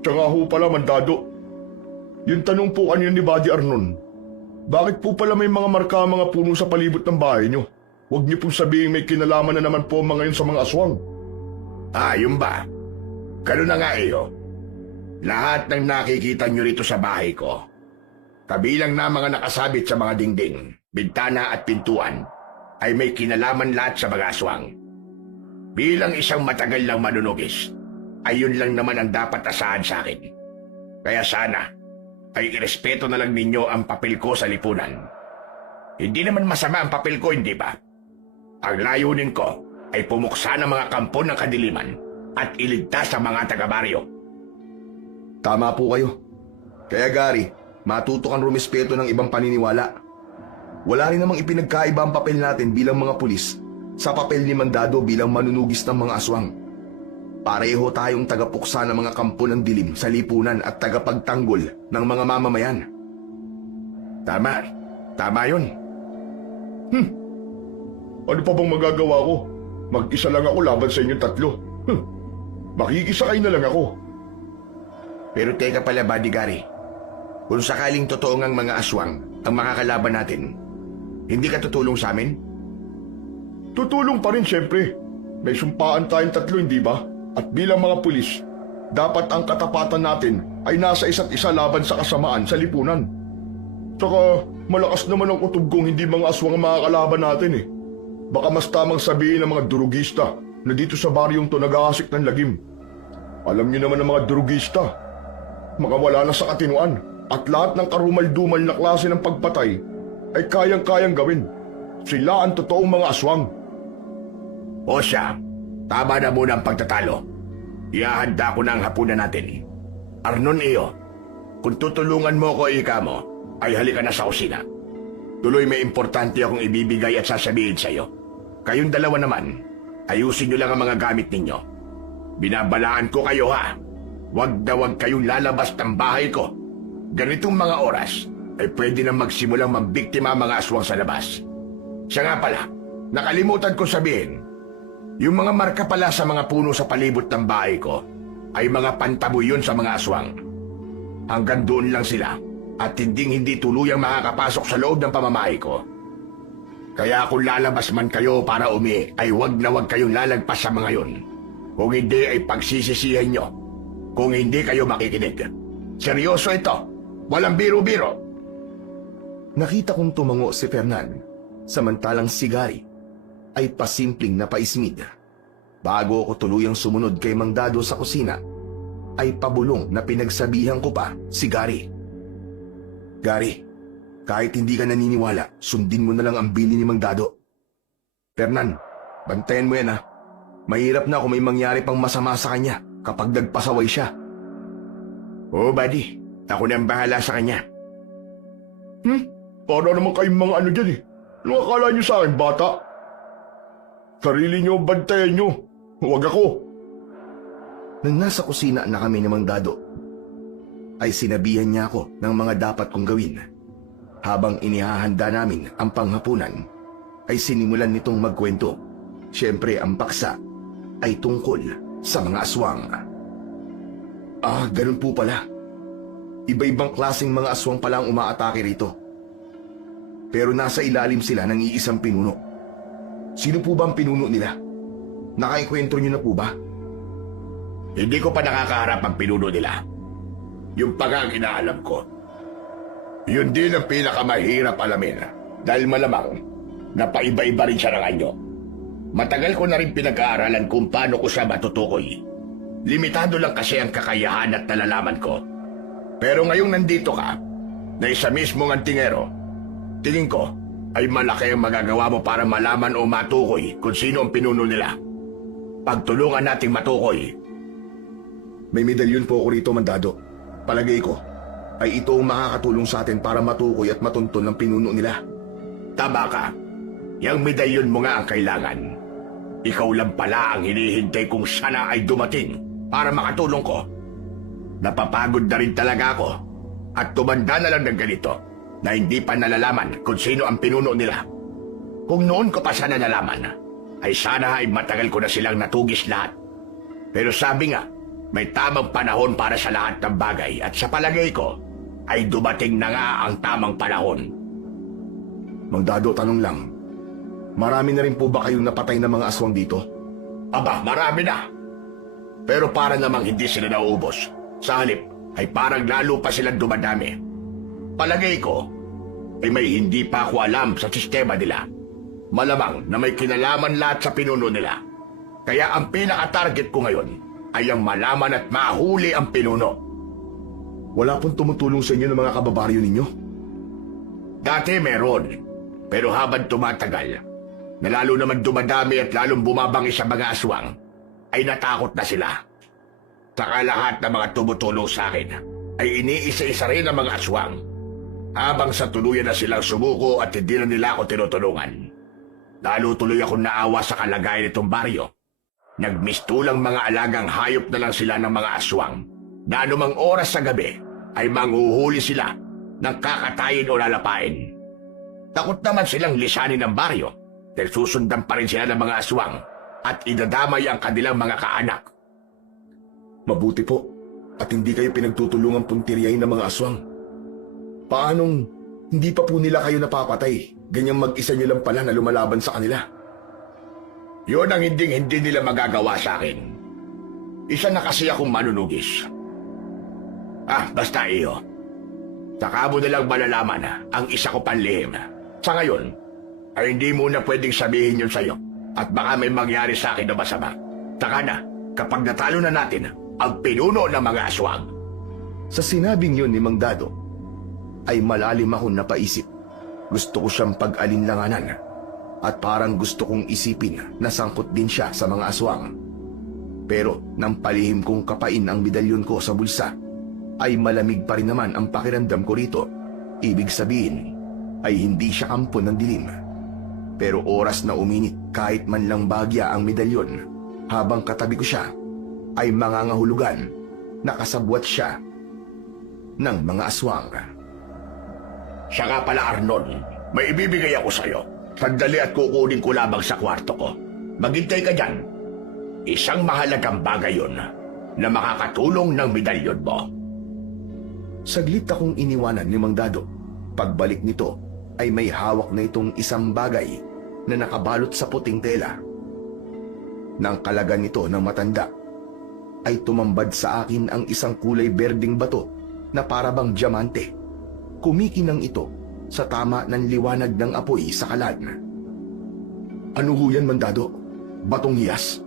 Tsaka ho pala, Mandado. Yung tanong po kanina ni Buddy Arnon, bakit po pala may mga marka mga puno sa palibot ng bahay nyo? Huwag niyo pong sabihin may kinalaman na naman po mga yun sa mga aswang. Yun ba? Ganun na nga Iyo. Lahat ng nakikita nyo rito sa bahay ko, kabilang na mga nakasabit sa mga dingding, bintana at pintuan, ay may kinalaman lahat sa mga aswang. Bilang isang matagal lang manunugis, ay yun lang naman ang dapat asahan sa akin. Kaya sana, ay irespeto na lang ninyo ang papel ko sa lipunan. Hindi naman masama ang papel ko, hindi ba? Ang layunin ko ay pumuksa ng mga kampo ng kadiliman at iligtas ang mga taga-baryo. Tama po kayo. Kaya Gary, matuto kang rumispeto ng ibang paniniwala. Wala rin namang ipinagkaiba ang papel natin bilang mga pulis sa papel ni Mandado bilang manunugis ng mga aswang. Pareho tayong tagapuksa ng mga kampo ng dilim sa lipunan at tagapagtanggol ng mga mamamayan. Tama. Tama yun. Ano pa bang magagawa ko? Mag-isa lang ako laban sa inyong tatlo. Makikisakay na lang ako. Pero teka pala, Buddy Gary. Kung sakaling totoo ngang mga aswang ang makakalaban natin, hindi ka tutulong sa amin? Tutulong pa rin siyempre. May sumpaan tayong tatlo, hindi ba? At bilang mga pulis, dapat ang katapatan natin ay nasa isa't isa laban sa kasamaan sa lipunan. Tsaka malakas naman ang kutob kong hindi mga aswang ang makakalaban natin eh. Baka mas tamang sabihin ng mga durugista na dito sa baryong to nag-aasik ng lagim. Alam niyo naman ang mga durugista. Mga wala na sa katinuan at lahat ng karumal-dumal na klase ng pagpatay ay kayang-kayang gawin. Sila ang totoong mga aswang. O siya, tama na muna ang pagtatalo. Ihahanda ko na ang hapunan natin. Arnon iyo, kung tutulungan mo ko ika mo, ay halika na sa kusina. Tuloy may importante akong ibibigay at sasabihin sa iyo. Kayong dalawa naman, ayusin niyo lang ang mga gamit ninyo. Binabalaan ko kayo ha. Huwag na huwag kayong lalabas ng bahay ko. Ganitong mga oras ay pwede na magsimulang mambiktima ang mga aswang sa labas. Siya nga pala, nakalimutan ko sabihin, yung mga marka pala sa mga puno sa palibot ng bahay ko ay mga pantaboy yun sa mga aswang. Hanggang doon lang sila at hindi tuluyang makakapasok sa loob ng pamamahay ko. Kaya kung lalabas man kayo para ay huwag na huwag kayong lalagpas sa mga yun. Kung hindi ay pagsisisihan nyo. Kung hindi kayo makikinig. Seryoso ito. Walang biro-biro. Nakita kong tumango si Fernan, samantalang si Gary ay pasimpleng napaismid. Bago ako tuluyang sumunod kay Mang Dado sa kusina, ay pabulong na pinagsabihan ko pa si Gary. Gary, kahit hindi ka naniniwala, sundin mo na lang ang bili ni Mang Dado. Fernan, bantayan mo yan ha. Mahirap na kung may mangyari pang masama sa kanya kapag nagpasaway siya. Oo, buddy. Ako na ang bahala sa kanya. Para naman kayong mga ano dyan eh. Anong akala niyo sa akin, bata? Sarili niyo bantayan niyo. Huwag ako. Nang nasa kusina na kami ni Mang Dado, ay sinabihan niya ako ng mga dapat kong gawin. Habang inihahanda namin ang panghapunan, ay sinimulan nitong magkwento. Siyempre ang paksa ay tungkol sa mga aswang. Ah, ganun po pala. Iba-ibang klaseng mga aswang pala ang umaatake rito. Pero nasa ilalim sila ng iisang pinuno. Sino po ba ang pinuno nila? Nakaikwento niyo na po ba? Hindi ko pa nakakaharap ang pinuno nila. Yung pa nga ang inaalam ko. Yun din ang pinakamahirap alamin. Dahil malamang, napaiba-iba rin siya ng anyo. Matagal ko na rin pinag-aaralan kung paano ko siya matutukoy. Limitado lang kasi ang kakayahan at nalalaman ko. Pero ngayong nandito ka, na isa mismong antingero, tingin ko ay malaki ang magagawa mo para malaman o matukoy kung sino ang pinuno nila. Pagtulungan nating matukoy. May medalyon po ako rito, Mang Dado. Palagay ko, ay ito ang makakatulong sa atin para matukoy at matunton ang pinuno nila. Tama ka. Yang medalyon mo nga ang kailangan. Ikaw lang pala ang hinihintay kung sana ay dumating para makatulong ko. Napapagod na rin talaga ako at tumanda na lang ng ganito na hindi pa nalalaman kung sino ang pinuno nila. Kung noon ko pa sana nalaman, ay sana ay matagal ko na silang natugis lahat. Pero sabi nga, may tamang panahon para sa lahat ng bagay at sa palagay ko, ay dumating na nga ang tamang panahon. Mang Dado, tanong lang. Marami na rin po ba kayong napatay na mga aswang dito? Aba, marami na. Pero para namang hindi sila nauubos. Sa halip, ay parang lalo pa silang dumadami. Palagay ko, ay may hindi pa ako alam sa sistema nila. Malamang na may kinalaman lahat sa pinuno nila. Kaya ang pinaka-target ko ngayon ay ang malaman at mahuli ang pinuno. Wala pong tumutulong sa inyo ng mga kababaryo ninyo? Dati meron, pero habang tumatagal, na lalo naman dumadami at lalong bumabangi sa mga aswang, ay natakot na sila. Saka lahat ng mga tumutulong sa akin ay iniisa-isa rin ang mga aswang. Habang sa tuluyan na silang sumuko at hindi na nila ako tinutulungan. Lalo tuloy akong naawa sa kalagayan nitong baryo. Nagmistulang mga alagang hayop na lang sila ng mga aswang na anumang oras sa gabi ay manghuhuli sila ng kakatayin o lalapain. Takot naman silang lisanin ng baryo dahil susundan pa rin sila ng mga aswang at idadamay ang kanilang mga kaanak. Mabuti po at hindi kayo pinagtutulungan puntiryahin ng mga aswang. Paanong hindi pa po nila kayo napapatay? Ganyang mag-isa nyo lang pala na lumalaban sa kanila. Yun ang hindi nila magagawa sa akin. Isa na kasi akong manunugis. Basta iyo. Saka mo nilang malalaman ang isa ko panlihim. Sa ngayon, ay hindi mo na pwedeng sabihin yun sa'yo. At baka may mangyari sa akin na masama. Saka na, kapag natalo na natin ang pinuno ng mga aswang. Sa sinabing yun ni Mang Dado, ay malalim akong napaisip. Gusto ko siyang pag-alinlanganan at parang gusto kong isipin na sangkot din siya sa mga aswang. Pero nang palihim kong kapain ang medalyon ko sa bulsa, ay malamig pa rin naman ang pakiramdam ko rito. Ibig sabihin ay hindi siya kampo ng dilim. Pero oras na uminit kahit man lang bagya ang medalyon, habang katabi ko siya ay mangangahulugan na kasabwat siya ng mga aswang. Siya nga pala, Arnon, may ibibigay ako sa'yo. Sandali at kukunin ko lamang sa kwarto ko. Maghintay ka dyan. Isang mahalagang bagay yun na makakatulong ng medalyon mo. Saglit akong iniwanan ni Mang Dado. Pagbalik nito ay may hawak na itong isang bagay na nakabalot sa puting tela. Nang kalagan nito ng matanda, ay tumambad sa akin ang isang kulay berdeng bato na parabang diamante. Kumikinang ito sa tama ng liwanag ng apoy sa kalan. Ano ho yan, Mang Dado? Batong hiyas?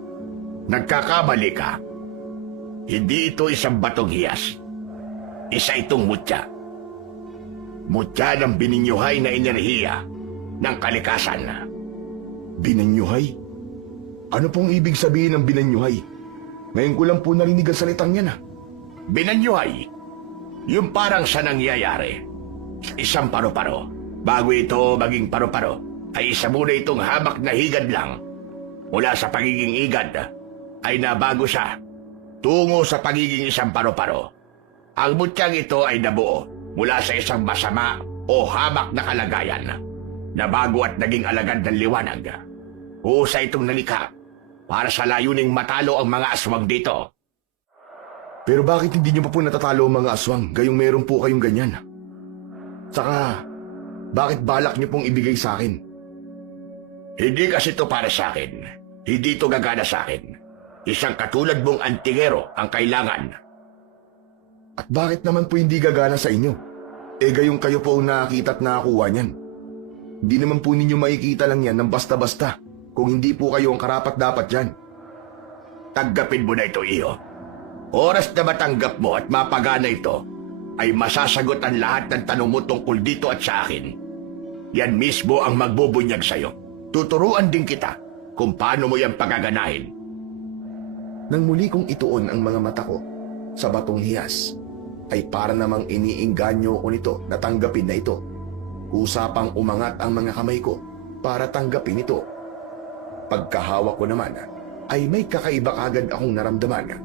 Nagkakamali ka. Hindi ito isang batong hiyas. Isa itong mutya. Mutya ng bininyuhay na enerhiya ng kalikasan. Binanyuhay? Ano pong ibig sabihin ng binanyuhay? Ngayon ko lang po narinig ang salitang yan. Binanyuhay? Yung parang sa nangyayari. Isang paro-paro. Bago ito maging paro-paro, ay isa muna itong hamak na higad lang. Mula sa pagiging higad, ay nabago siya tungo sa pagiging isang paro-paro. Ang mutyang ito ay nabuo mula sa isang masama o hamak na kalagayan. Nabago at naging alagad ng liwanag. Husa itong nalikha para sa layuning matalo ang mga aswang dito. Pero bakit hindi niyo pa po natatalo ang mga aswang gayong meron po kayong ganyan? Saka, bakit balak niyo pong ibigay sa akin? Hindi kasi ito para sa akin. Hindi ito gagana sa akin. Isang katulad mong antingero ang kailangan. At bakit naman po hindi gagana sa inyo? Gayong kayo po ang nakakita at nakakuha niyan. Hindi naman po ninyo makikita lang yan ng basta-basta kung hindi po kayo ang karapat-dapat dyan. Tanggapin mo na ito, iyo. Oras na matanggap mo at mapagana ito, ay masasagot ang lahat ng tanong mo tungkol dito at sa akin. Yan mismo ang magbubunyag sa'yo. Tuturuan din kita kung paano mo yan pagaganahin. Nang muli kong ituon ang mga mata ko sa batong hiyas, ay para namang iniingganyo ko nito na tanggapin na ito. Usapang umangat ang mga kamay ko para tanggapin ito. Pagkahawak ko naman, ay may kakaiba agad akong naramdaman.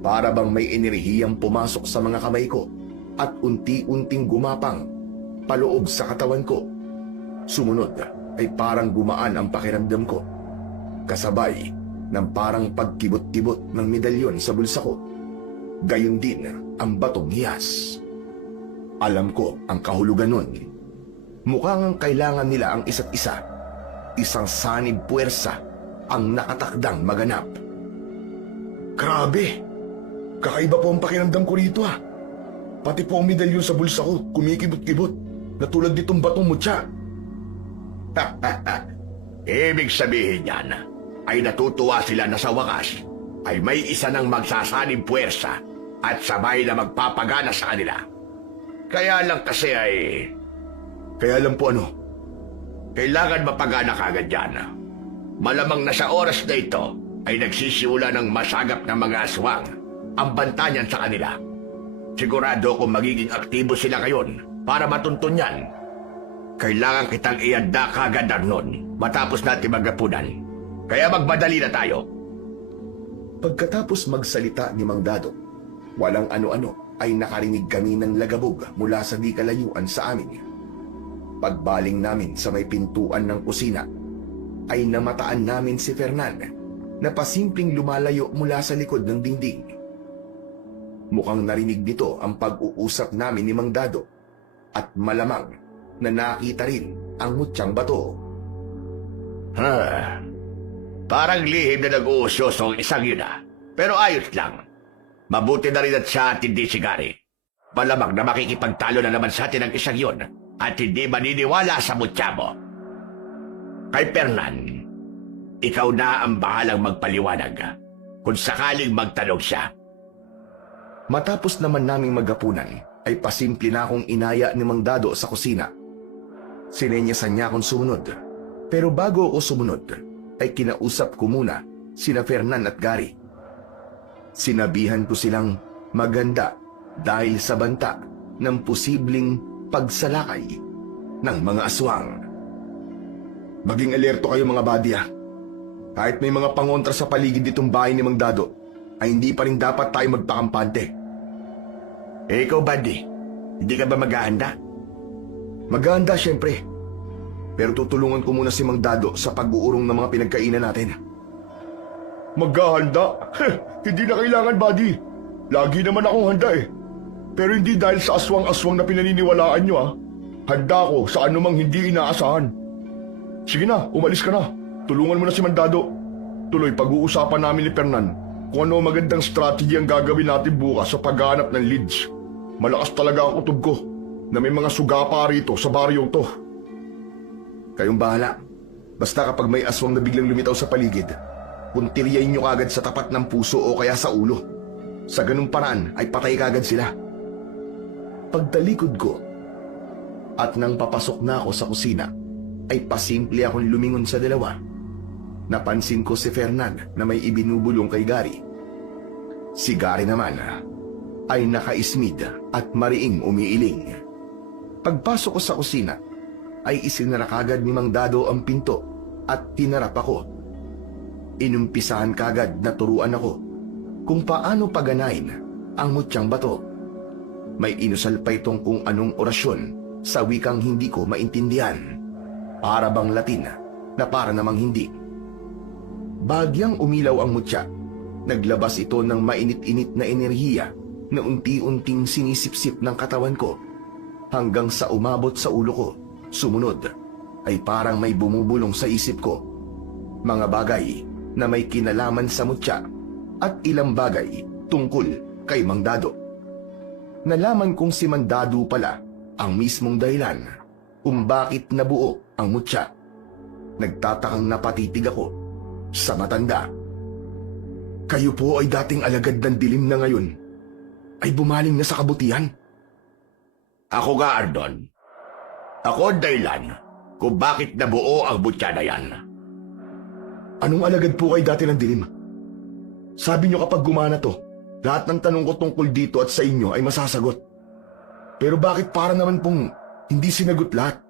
Para bang may enerhiyang pumasok sa mga kamay ko at unti-unting gumapang paloob sa katawan ko. Sumunod ay parang gumaan ang pakiramdam ko. Kasabay ng parang pagkibot-kibot ng medalyon sa bulsa ko. Gayon din ang batong hiyas. Alam ko ang kahulugan nun. Mukhang ang kailangan nila ang isa't isa. Isang sanib puwersa ang nakatakdang maganap. Grabe! Kakaiba po ang pakiramdam ko rito ah. Pati po ang medalyon sa bulsa ko, kumikibot-kibot, na tulad nitong batong mutya. Ibig sabihin yan, ay natutuwa sila na sa wakas, ay may isa ng magsasanib puwersa at sabay na magpapagana sa kanila. Kaya lang kasi ay... Kaya lang po ano? Kailangan mapagana kagad yan. Malamang na sa oras na ito, ay nagsisimula ng masagap na mga aswang ang banta niyan sa kanila. Sigurado kung magiging aktibo sila ngayon para matuntun yan. Kailangan kitang ianda kagad, Arnon, matapos natin magapunan. Kaya magmadali na tayo. Pagkatapos magsalita ni Mang Dado, walang ano-ano ay nakarinig kami ng lagabog mula sa di kalayuan sa amin. Pagbaling namin sa may pintuan ng kusina, ay namataan namin si Fernan na pasimpleng lumalayo mula sa likod ng dingding. Mukhang narinig nito ang pag-uusap namin ni Mang Dado at malamang na nakita rin ang mutyang bato. Parang lihim na nag-uusyoso ang isang yun Pero ayos lang. Mabuti na rin at siya at hindi si Gary. Malamang na makikipagtalo na naman sa atin ang isang yun at hindi maniniwala sa mutya mo. Kay Fernan, ikaw na ang bahalang magpaliwanag kung sakaling magtanong siya. Matapos naman naming maghapunan, ay pasimple na akong inaya ni Mang Dado sa kusina. Sinenyasan niya akong sumunod. Pero bago ako sumunod, ay kinausap ko muna sina Fernan at Gary. Sinabihan ko silang maganda dahil sa banta ng posibleng pagsalakay ng mga aswang. Maging alerto kayo mga badya. Kahit may mga pangontra sa paligid nitong bahay ni Mang Dado, ay hindi pa rin dapat tayo magpakampante. Ikaw, Buddy, hindi ka ba maghahanda? Maghahanda siyempre. Pero tutulungan ko muna si Mang Dado sa pag-uurong ng mga pinagkainan natin. Maghahanda? Hindi na kailangan, buddy. Lagi naman akong handa eh. Pero hindi dahil sa aswang-aswang na pinaniniwalaan nyo Handa ko sa anumang hindi inaasahan. Sige na, umalis ka na. Tulungan mo na si Mang Dado. Tuloy pag-uusapan namin ni Fernan kung ano magandang strategy ang gagawin natin bukas sa paghanap ng leads. Malakas talaga ang kutob ko na may mga sugapa rito sa baryong to. Kayong bahala. Basta kapag may aswang na biglang lumitaw sa paligid, puntiryain nyo kagad sa tapat ng puso o kaya sa ulo. Sa ganung paraan ay patay kagad sila. Pagtalikod ko at nang papasok na ako sa kusina, ay pasimple akong lumingon sa dalawa. Napansin ko si Fernan na may ibinubulong kay Gary. Si Gary naman ay nakaismid at mariing umiiling. Pagpasok ko sa kusina, ay isinara kagad ni Mang Dado ang pinto at tinarap ako. Inumpisahan kagad na turuan ako kung paano paganahin ang mutyang bato. May inusal pa itong kung anong orasyon sa wikang hindi ko maintindihan. Para bang Latin na para namang hindi. Bagyang umilaw ang mutya. Naglabas ito ng mainit-init na enerhiya na unti-unting sinisipsip ng katawan ko hanggang sa umabot sa ulo ko. Sumunod ay parang may bumubulong sa isip ko. Mga bagay na may kinalaman sa mutya at ilang bagay tungkol kay Mang Dado. Nalaman kong si Mang Dado pala ang mismong dahilan kung bakit nabuo ang mutya. Nagtatakang napatitig ako sa matanda. Kayo po ay dating alagad ng dilim na ngayon ay bumaling na sa kabutihan? Ako nga, Ardon. Ako ang dahilan kung bakit nabuo ang mutya na yan. Anong alagad po kay dati ng dilim? Sabi niyo kapag gumana to, lahat ng tanong ko tungkol dito at sa inyo ay masasagot. Pero bakit para naman pong hindi sinagot lahat?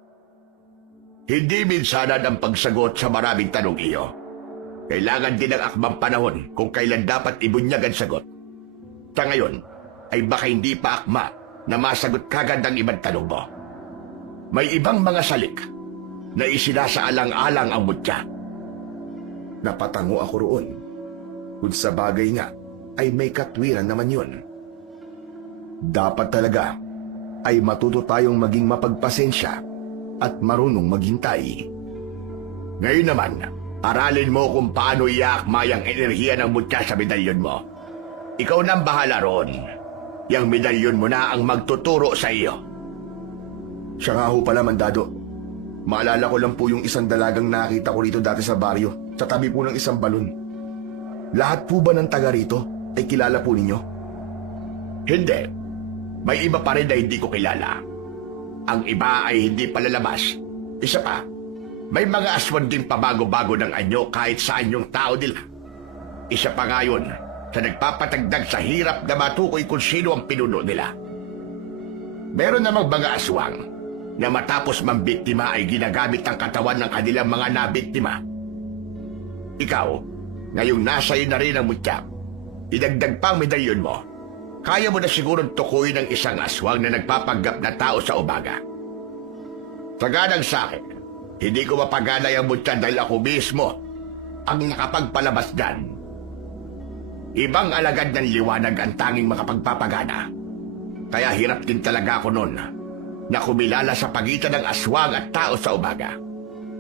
Hindi minsanan ang pagsagot sa maraming tanong iyo. Kailangan din ng akbang panahon kung kailan dapat ibunyag ang sagot. Sa ngayon, ay baka hindi pa akma na masagot kagad ang ibang tanong mo. May ibang mga salik na isinasaalang-alang ang mutya. Napatango ako roon. Kung sa bagay nga, ay may katwiran naman yun. Dapat talaga ay matuto tayong maging mapagpasensya at marunong maghintay. Ngayon naman, aralin mo kung paano iakmay ang enerhiya ng mutya sa medalyon mo. Ikaw nang bahala roon. Yang medalyon mo na ang magtuturo sa iyo. Siya nga ho pala, Mang Dado. Maalala ko lang po yung isang dalagang nakita ko rito dati sa baryo, sa tabi po ng isang balon. Lahat po ba ng taga rito ay kilala po ninyo? Hindi. May iba pa rin na hindi ko kilala. Ang iba ay hindi palalabas. Isa pa, may mga aswan din pabago-bago ng anyo kahit saan yung tao nila. Isa pa nga yun sa nagpapatagdag sa hirap na matukoy kung sino ang pinuno nila. Meron namang mga aswang na matapos mambiktima ay ginagamit ang katawan ng kanilang mga nabiktima. Ikaw, ngayong nasa iyo na rin ang mutya, idagdag pang medalyon mo, kaya mo na sigurong tukuyin ng isang aswang na nagpapanggap na tao sa umaga. Taganang sa akin, hindi ko mapaganay ang mutya dahil ako mismo ang nakapagpalabas dyan. Ibang alagad ng liwanag ang tanging makapagpapagana. Kaya hirap din talaga ako noon na kumilala sa pagitan ng aswang at tao sa umaga.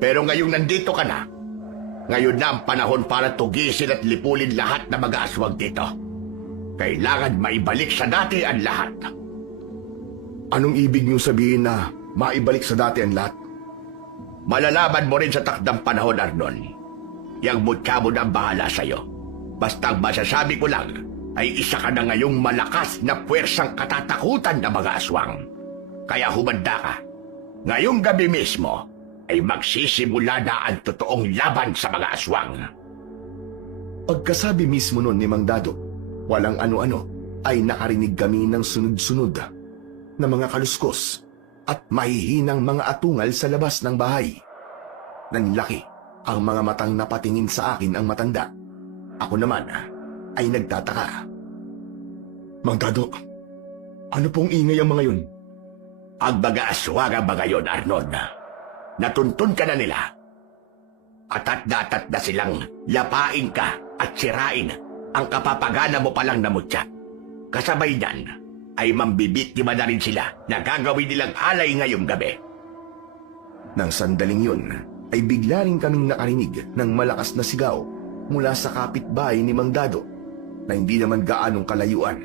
Pero ngayong nandito ka na, ngayon na ang panahon para tugisin at lipulin lahat ng mga aswang dito. Kailangan maibalik sa dati ang lahat. Anong ibig niyo sabihin na maibalik sa dati ang lahat? Malalaman mo rin sa takdang panahon, Arnon. Yang mutya mo na ang bahala sa'yo. Basta ang masasabi ko lang ay isa ka na ngayong malakas na puwersang katatakutan ng mga aswang. Kaya humanda ka. Ngayong gabi mismo ay magsisimula na ang totoong laban sa mga aswang. Pagkasabi mismo nun ni Mang Dado, walang ano-ano ay nakarinig kami ng sunod-sunod na mga kaluskos at mahihinang mga atungal sa labas ng bahay. Nanlaki ang mga matang napatingin sa akin ang matanda. Ako naman ay nagtataka. Mang Dado, ano pong ingay ang mga yun? Ang mga aswang ang mga yon, Arnon. Natuntun ka na nila. Atat na silang lapain ka at sirain ang kapapagana mo palang namutya. Kasabay niyan ay mambibiktima na rin sila na gagawin nilang alay ngayong gabi. Nang sandaling yun, ay bigla rin kaming nakarinig ng malakas na sigaw mula sa kapitbahay ni Mang Dado na hindi naman gaanong kalayuan.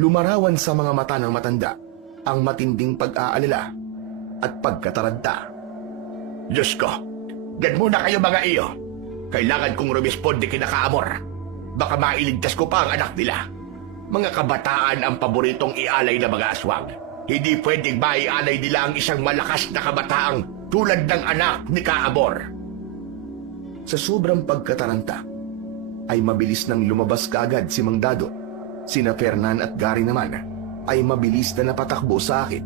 Lumarawan sa mga mata ng matanda ang matinding pag-aalala at pagkataranta. Diyos ko, gan muna kayo mga iyo. Kailangan kong rumisponde kina Kaamor. Baka mailigtas ko pa ang anak nila. Mga kabataan ang paboritong ialay ng mga aswang. Hindi pwedeng maialay nila ang isang malakas na kabataang tulad ng anak ni Kaamor. Sa sobrang pagkataranta, ay mabilis nang lumabas kaagad si Mang Dado. Sina Fernan at Gary naman ay mabilis na napatakbo sa akin.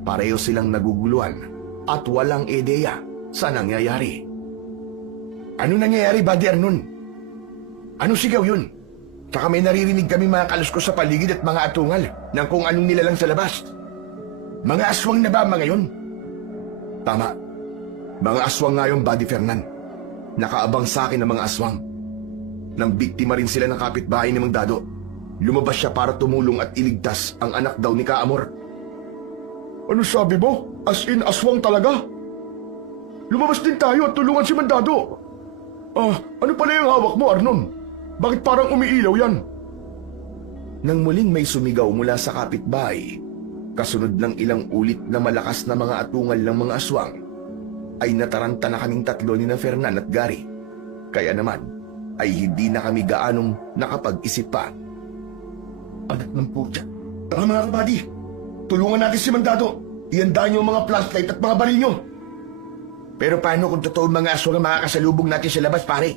Pareho silang naguguluhan at walang ideya sa nangyayari. Ano nangyayari, Buddy Arnon? Ano sigaw yun? Saka may naririnig kami mga kaluskos sa paligid at mga atungal ng kung anong nilalang sa labas. Mga aswang na ba mga yun? Tama. Mga aswang nga yung Buddy Fernan. Nakaabang sa akin ang mga aswang. Nang biktima rin sila ng kapitbahay ni Mang Dado, lumabas siya para tumulong at iligtas ang anak daw ni Kaamor. Ano sabi mo? As in aswang talaga? Lumabas din tayo at tulungan si Mang Dado. Ano pala yung hawak mo, Arnon? Bakit parang umiilaw yan? Nang muling may sumigaw mula sa kapitbahay, kasunod ng ilang ulit na malakas na mga atungal ng mga aswang, ay nataranta na kaming tatlo ni na Fernan at Gary. Kaya naman, ay hindi na kami gaanong nakapag-isip pa. Anak ng putya. Tara mga kabady, tulungan natin si Mang Dado. Ihanda niyo ang mga flashlight at mga baril niyo. Pero paano kung totoo mga aswang ang makakasalubong natin sa labas, pare?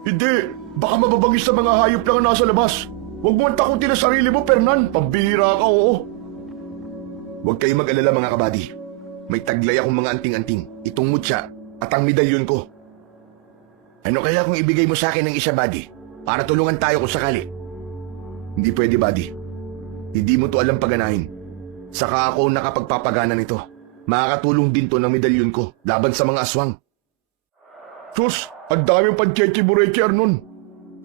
Hindi, baka mababagis sa mga hayop lang ang nasa labas. Huwag mo ang takutin ang sarili mo, Fernan. Pambihira ka, oo. Huwag kayong mag-alala mga kabady. May taglay akong mga anting-anting, itong mutya at ang medalyon ko. Ano kaya kung ibigay mo sa akin ng isa, Buddy? Para tulungan tayo kung sakali. Hindi pwede, buddy. Hindi mo to alam paganahin. Saka ako nakapagpapagana nito. Makakatulong din to ng medalyon ko laban sa mga aswang. Sus, ang daming panchechi-burechi, Arnon.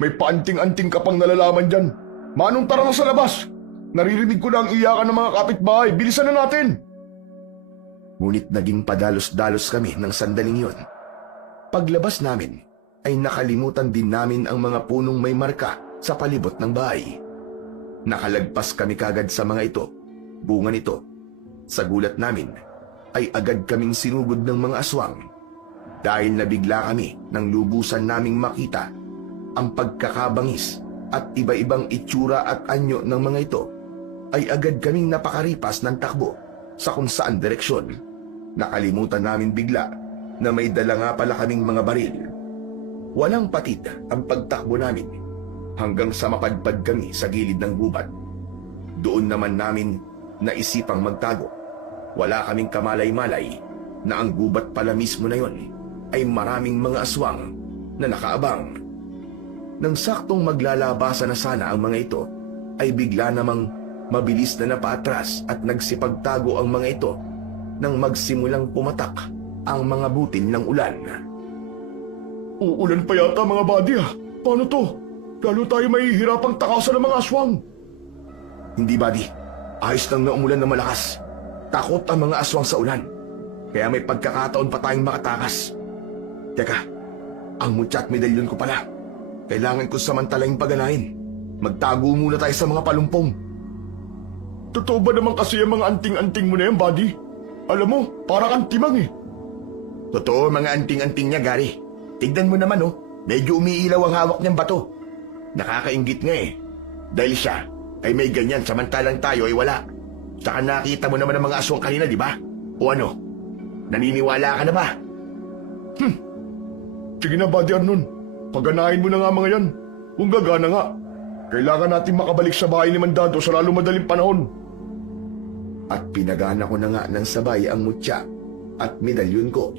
May paanting-anting ka pang nalalaman dyan. Manong tara na sa labas. Naririnig ko na ang iyakan ng mga kapitbahay. Bilisan na natin. Ngunit naging padalos-dalos kami ng sandaling yon. Paglabas namin, ay nakalimutan din namin ang mga punong may marka sa palibot ng bahay. Nakalagpas kami kagad sa mga ito, bunga nito. Sa gulat namin, ay agad kaming sinugod ng mga aswang. Dahil nabigla kami nang lubusan naming makita ang pagkakabangis at iba-ibang itsura at anyo ng mga ito, ay agad kaming napakaripas ng takbo sa kung saan direksyon. Nakalimutan namin bigla na may dala nga pala kaming mga baril. Walang patid ang pagtakbo namin hanggang sa mapadpad kami sa gilid ng gubat. Doon naman namin naisipang magtago. Wala kaming kamalay-malay na ang gubat pala mismo na yon ay maraming mga aswang na nakaabang. Nang saktong maglalabasa na sana ang mga ito, ay bigla namang mabilis na napaatras at nagsipagtago ang mga ito nang magsimulang pumatak ang mga butil ng ulan. Uulan pa yata mga buddy, Paano to? Lalo tayo mahihirapang takasan ng mga aswang. Hindi, buddy. Ayos lang na umulan ng malakas. Takot ang mga aswang sa ulan. Kaya may pagkakataon pa tayong makatakas. Teka, ang mutya at medalyon ko pala. Kailangan ko samantalang paganahin. Magtago muna tayo sa mga palumpong. Totoo ba naman kasi ang mga anting-anting mo na yan, buddy? Alam mo, parang kang timang eh. Totoo mga anting-anting niya, Gary. Tignan mo naman medyo umiilaw ang hawak niyang bato. Nakakainggit nga eh. Dahil siya ay may ganyan samantalang tayo ay wala. Saka nakita mo naman ang mga aswang kanina, di ba? O ano? Naniniwala ka na ba? Sige na, Buddy Arnon. Paganahin mo na nga mga yan. Kung gagana nga, kailangan natin makabalik sa bahay ni Mandado sa lalo madaling panahon. At pinagana ko na nga ng sabay ang mutya at medalyon ko.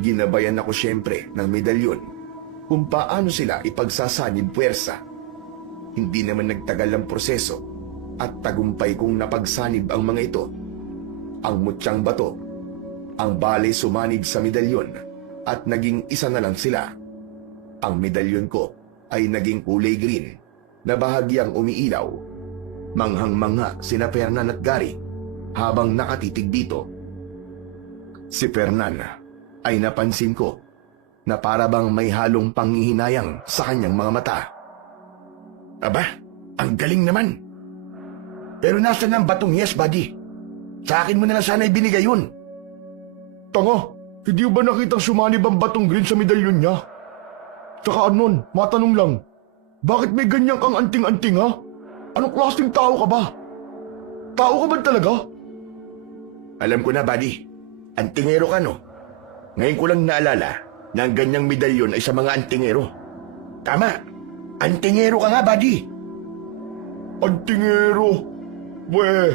Ginabayan ako siyempre ng medalyon kung paano sila ipagsasanib puwersa. Hindi naman nagtagal ang proseso at tagumpay kong napagsanib ang mga ito. Ang mutsyang bato, ang balay sumanib sa medalyon at naging isa na lang sila. Ang medalyon ko ay naging kulay green na bahagyang umiilaw. Manghang-mangha sina Fernan at Gary habang nakatitig dito. Si Fernan ay napansin ko na para bang may halong panghihinayang sa kanyang mga mata. Aba, ang galing naman. Pero nasaan ang batong yes, buddy? Sa akin mo na lang sana ibinigay yun. Tanga, hindi ba nakitang sumanib ang batong green sa medalyon niya? Tsaka Arnon, matanong lang, bakit may ganyan kang anting-anting ha? Anong klaseng tao ka ba? Tao ka ba talaga? Alam ko na, buddy. Antingero ka, no? Ngayon ko lang naalala na ang ganyang medalyon ay sa mga antingero. Tama. Antingero ka nga, buddy. Antingero? Weh,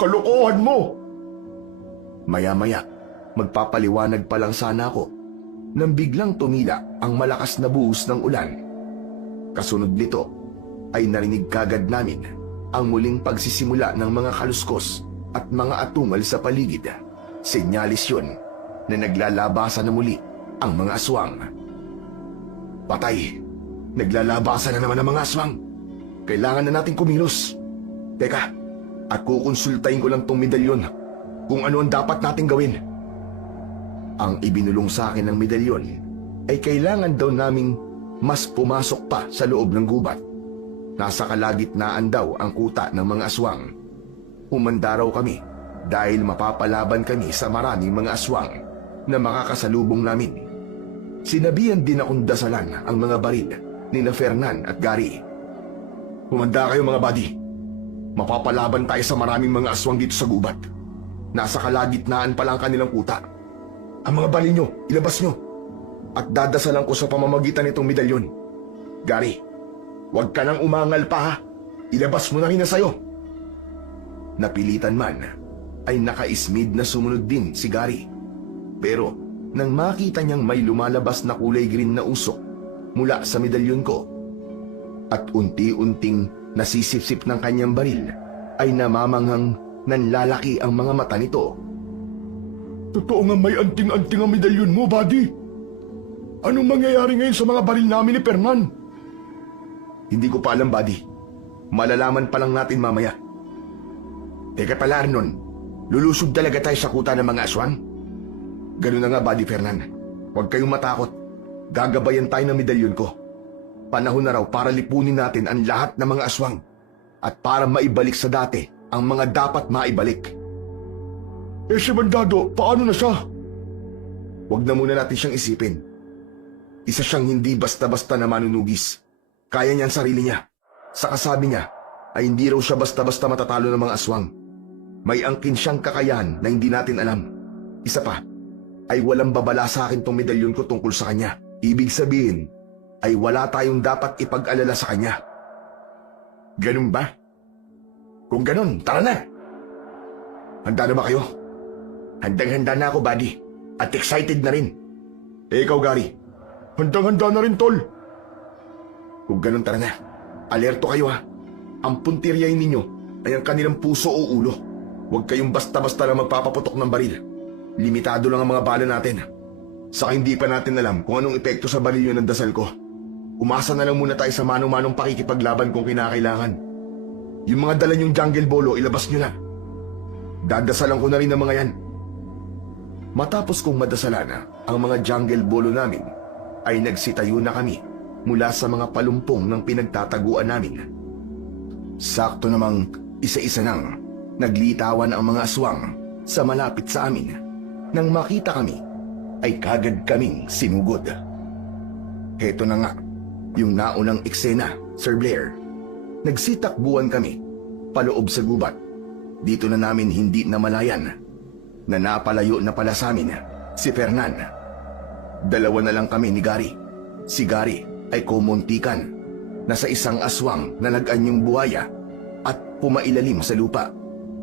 kalokohan mo! Maya-maya, magpapaliwanag pa lang sana ako nang biglang tumila ang malakas na buhos ng ulan. Kasunod nito ay narinig kagad namin ang muling pagsisimula ng mga kaluskos at mga atungal sa paligid. Senyalis yun na naglalabasan na muli ang mga aswang. Patay! Naglalabasan na naman ang mga aswang. Kailangan na natin kumilos. Teka, at kukonsultahin ko lang tong medalyon kung ano ang dapat nating gawin. Ang ibinulong sa akin ng medalyon ay kailangan daw naming mas pumasok pa sa loob ng gubat. Nasa kalagitnaan daw ang kuta ng mga aswang. Umanda raw kami dahil mapapalaban kami sa maraming mga aswang na makakasalubong namin. Sinabihan din akong dasalan ang mga baril ni na Fernan at Gary. Umanda kayo mga buddy. Mapapalaban tayo sa maraming mga aswang dito sa gubat. Nasa kalagitnaan pa lang kanilang kuta. Ang mga baril nyo, ilabas nyo. At dadasalan ko sa pamamagitan nitong medalyon. Gary, huwag ka nang umangal pa ha. Ilabas mo na rin na sayo. Napilitan man, ay nakaismid na sumunod din si Gary. Pero nang makita niyang may lumalabas na kulay green na usok mula sa medalyon ko, at unti-unting nasisipsip ng kanyang baril, ay namamanghang nanlalaki ang mga mata nito. Totoo nga may anting-anting ang medalyon mo, buddy. Anong mangyayari ngayon sa mga baril namin ni Fernan? Hindi ko pa alam, buddy. Malalaman pa lang natin mamaya. Teka pala, Arnon. Lulusog talaga tayo sa kuta ng mga aswang? Ganun na nga, buddy Fernan. Huwag kayong matakot. Gagabayan tayo ng medalyon ko. Panahon na raw para lipunin natin ang lahat ng mga aswang at para maibalik sa dati ang mga dapat maibalik. Eh si Mandado, paano na siya? Huwag na muna natin siyang isipin. Isa siyang hindi basta-basta na manunugis. Kaya niya ang sarili niya. Sa kasabi niya ay hindi raw siya basta-basta matatalo ng mga aswang. May angkin siyang kakayahan na hindi natin alam. Isa pa, ay walang babala sa akin tong medalyon ko tungkol sa kanya. Ibig sabihin, ay wala tayong dapat ipag-alala sa kanya. Ganun ba? Kung ganun, tara na! Handa na ba kayo? Handang-handa na ako, buddy. At excited na rin. Eh, ikaw, Gary. Handang-handa na rin, tol. Kung ganun, tara na. Alerto kayo, ha. Ang puntiryahin ninyo ay ang kanilang puso o ulo. Huwag kayong basta-basta na magpapaputok ng baril. Limitado lang ang mga bala natin. Saka hindi pa natin alam kung anong epekto sa baril yun ng dasal ko. umasa na lang muna tayo sa mano-manong pakikipaglaban kung kinakailangan. Yung mga dala niyong jungle bolo, ilabas niyo na. Dadasalan ko na rin ang mga yan. Matapos kong madasalan ang mga jungle bolo namin, ay nagsitayo na kami mula sa mga palumpong ng pinagtataguan namin. Sakto namang isa-isa nang naglitawan ang mga aswang sa malapit sa amin. Nang makita kami, ay kagad kaming sinugod. Heto na nga, yung naunang eksena, Sir Blair. Nagsitakbuhan kami, paloob sa gubat. Dito na namin hindi namalayan na napalayo na pala sa amin si Fernan. Dalawa na lang kami ni Gary. Si Gary ay kumuntikan na sa isang aswang na nag-anyong buhaya at pumailalim sa lupa.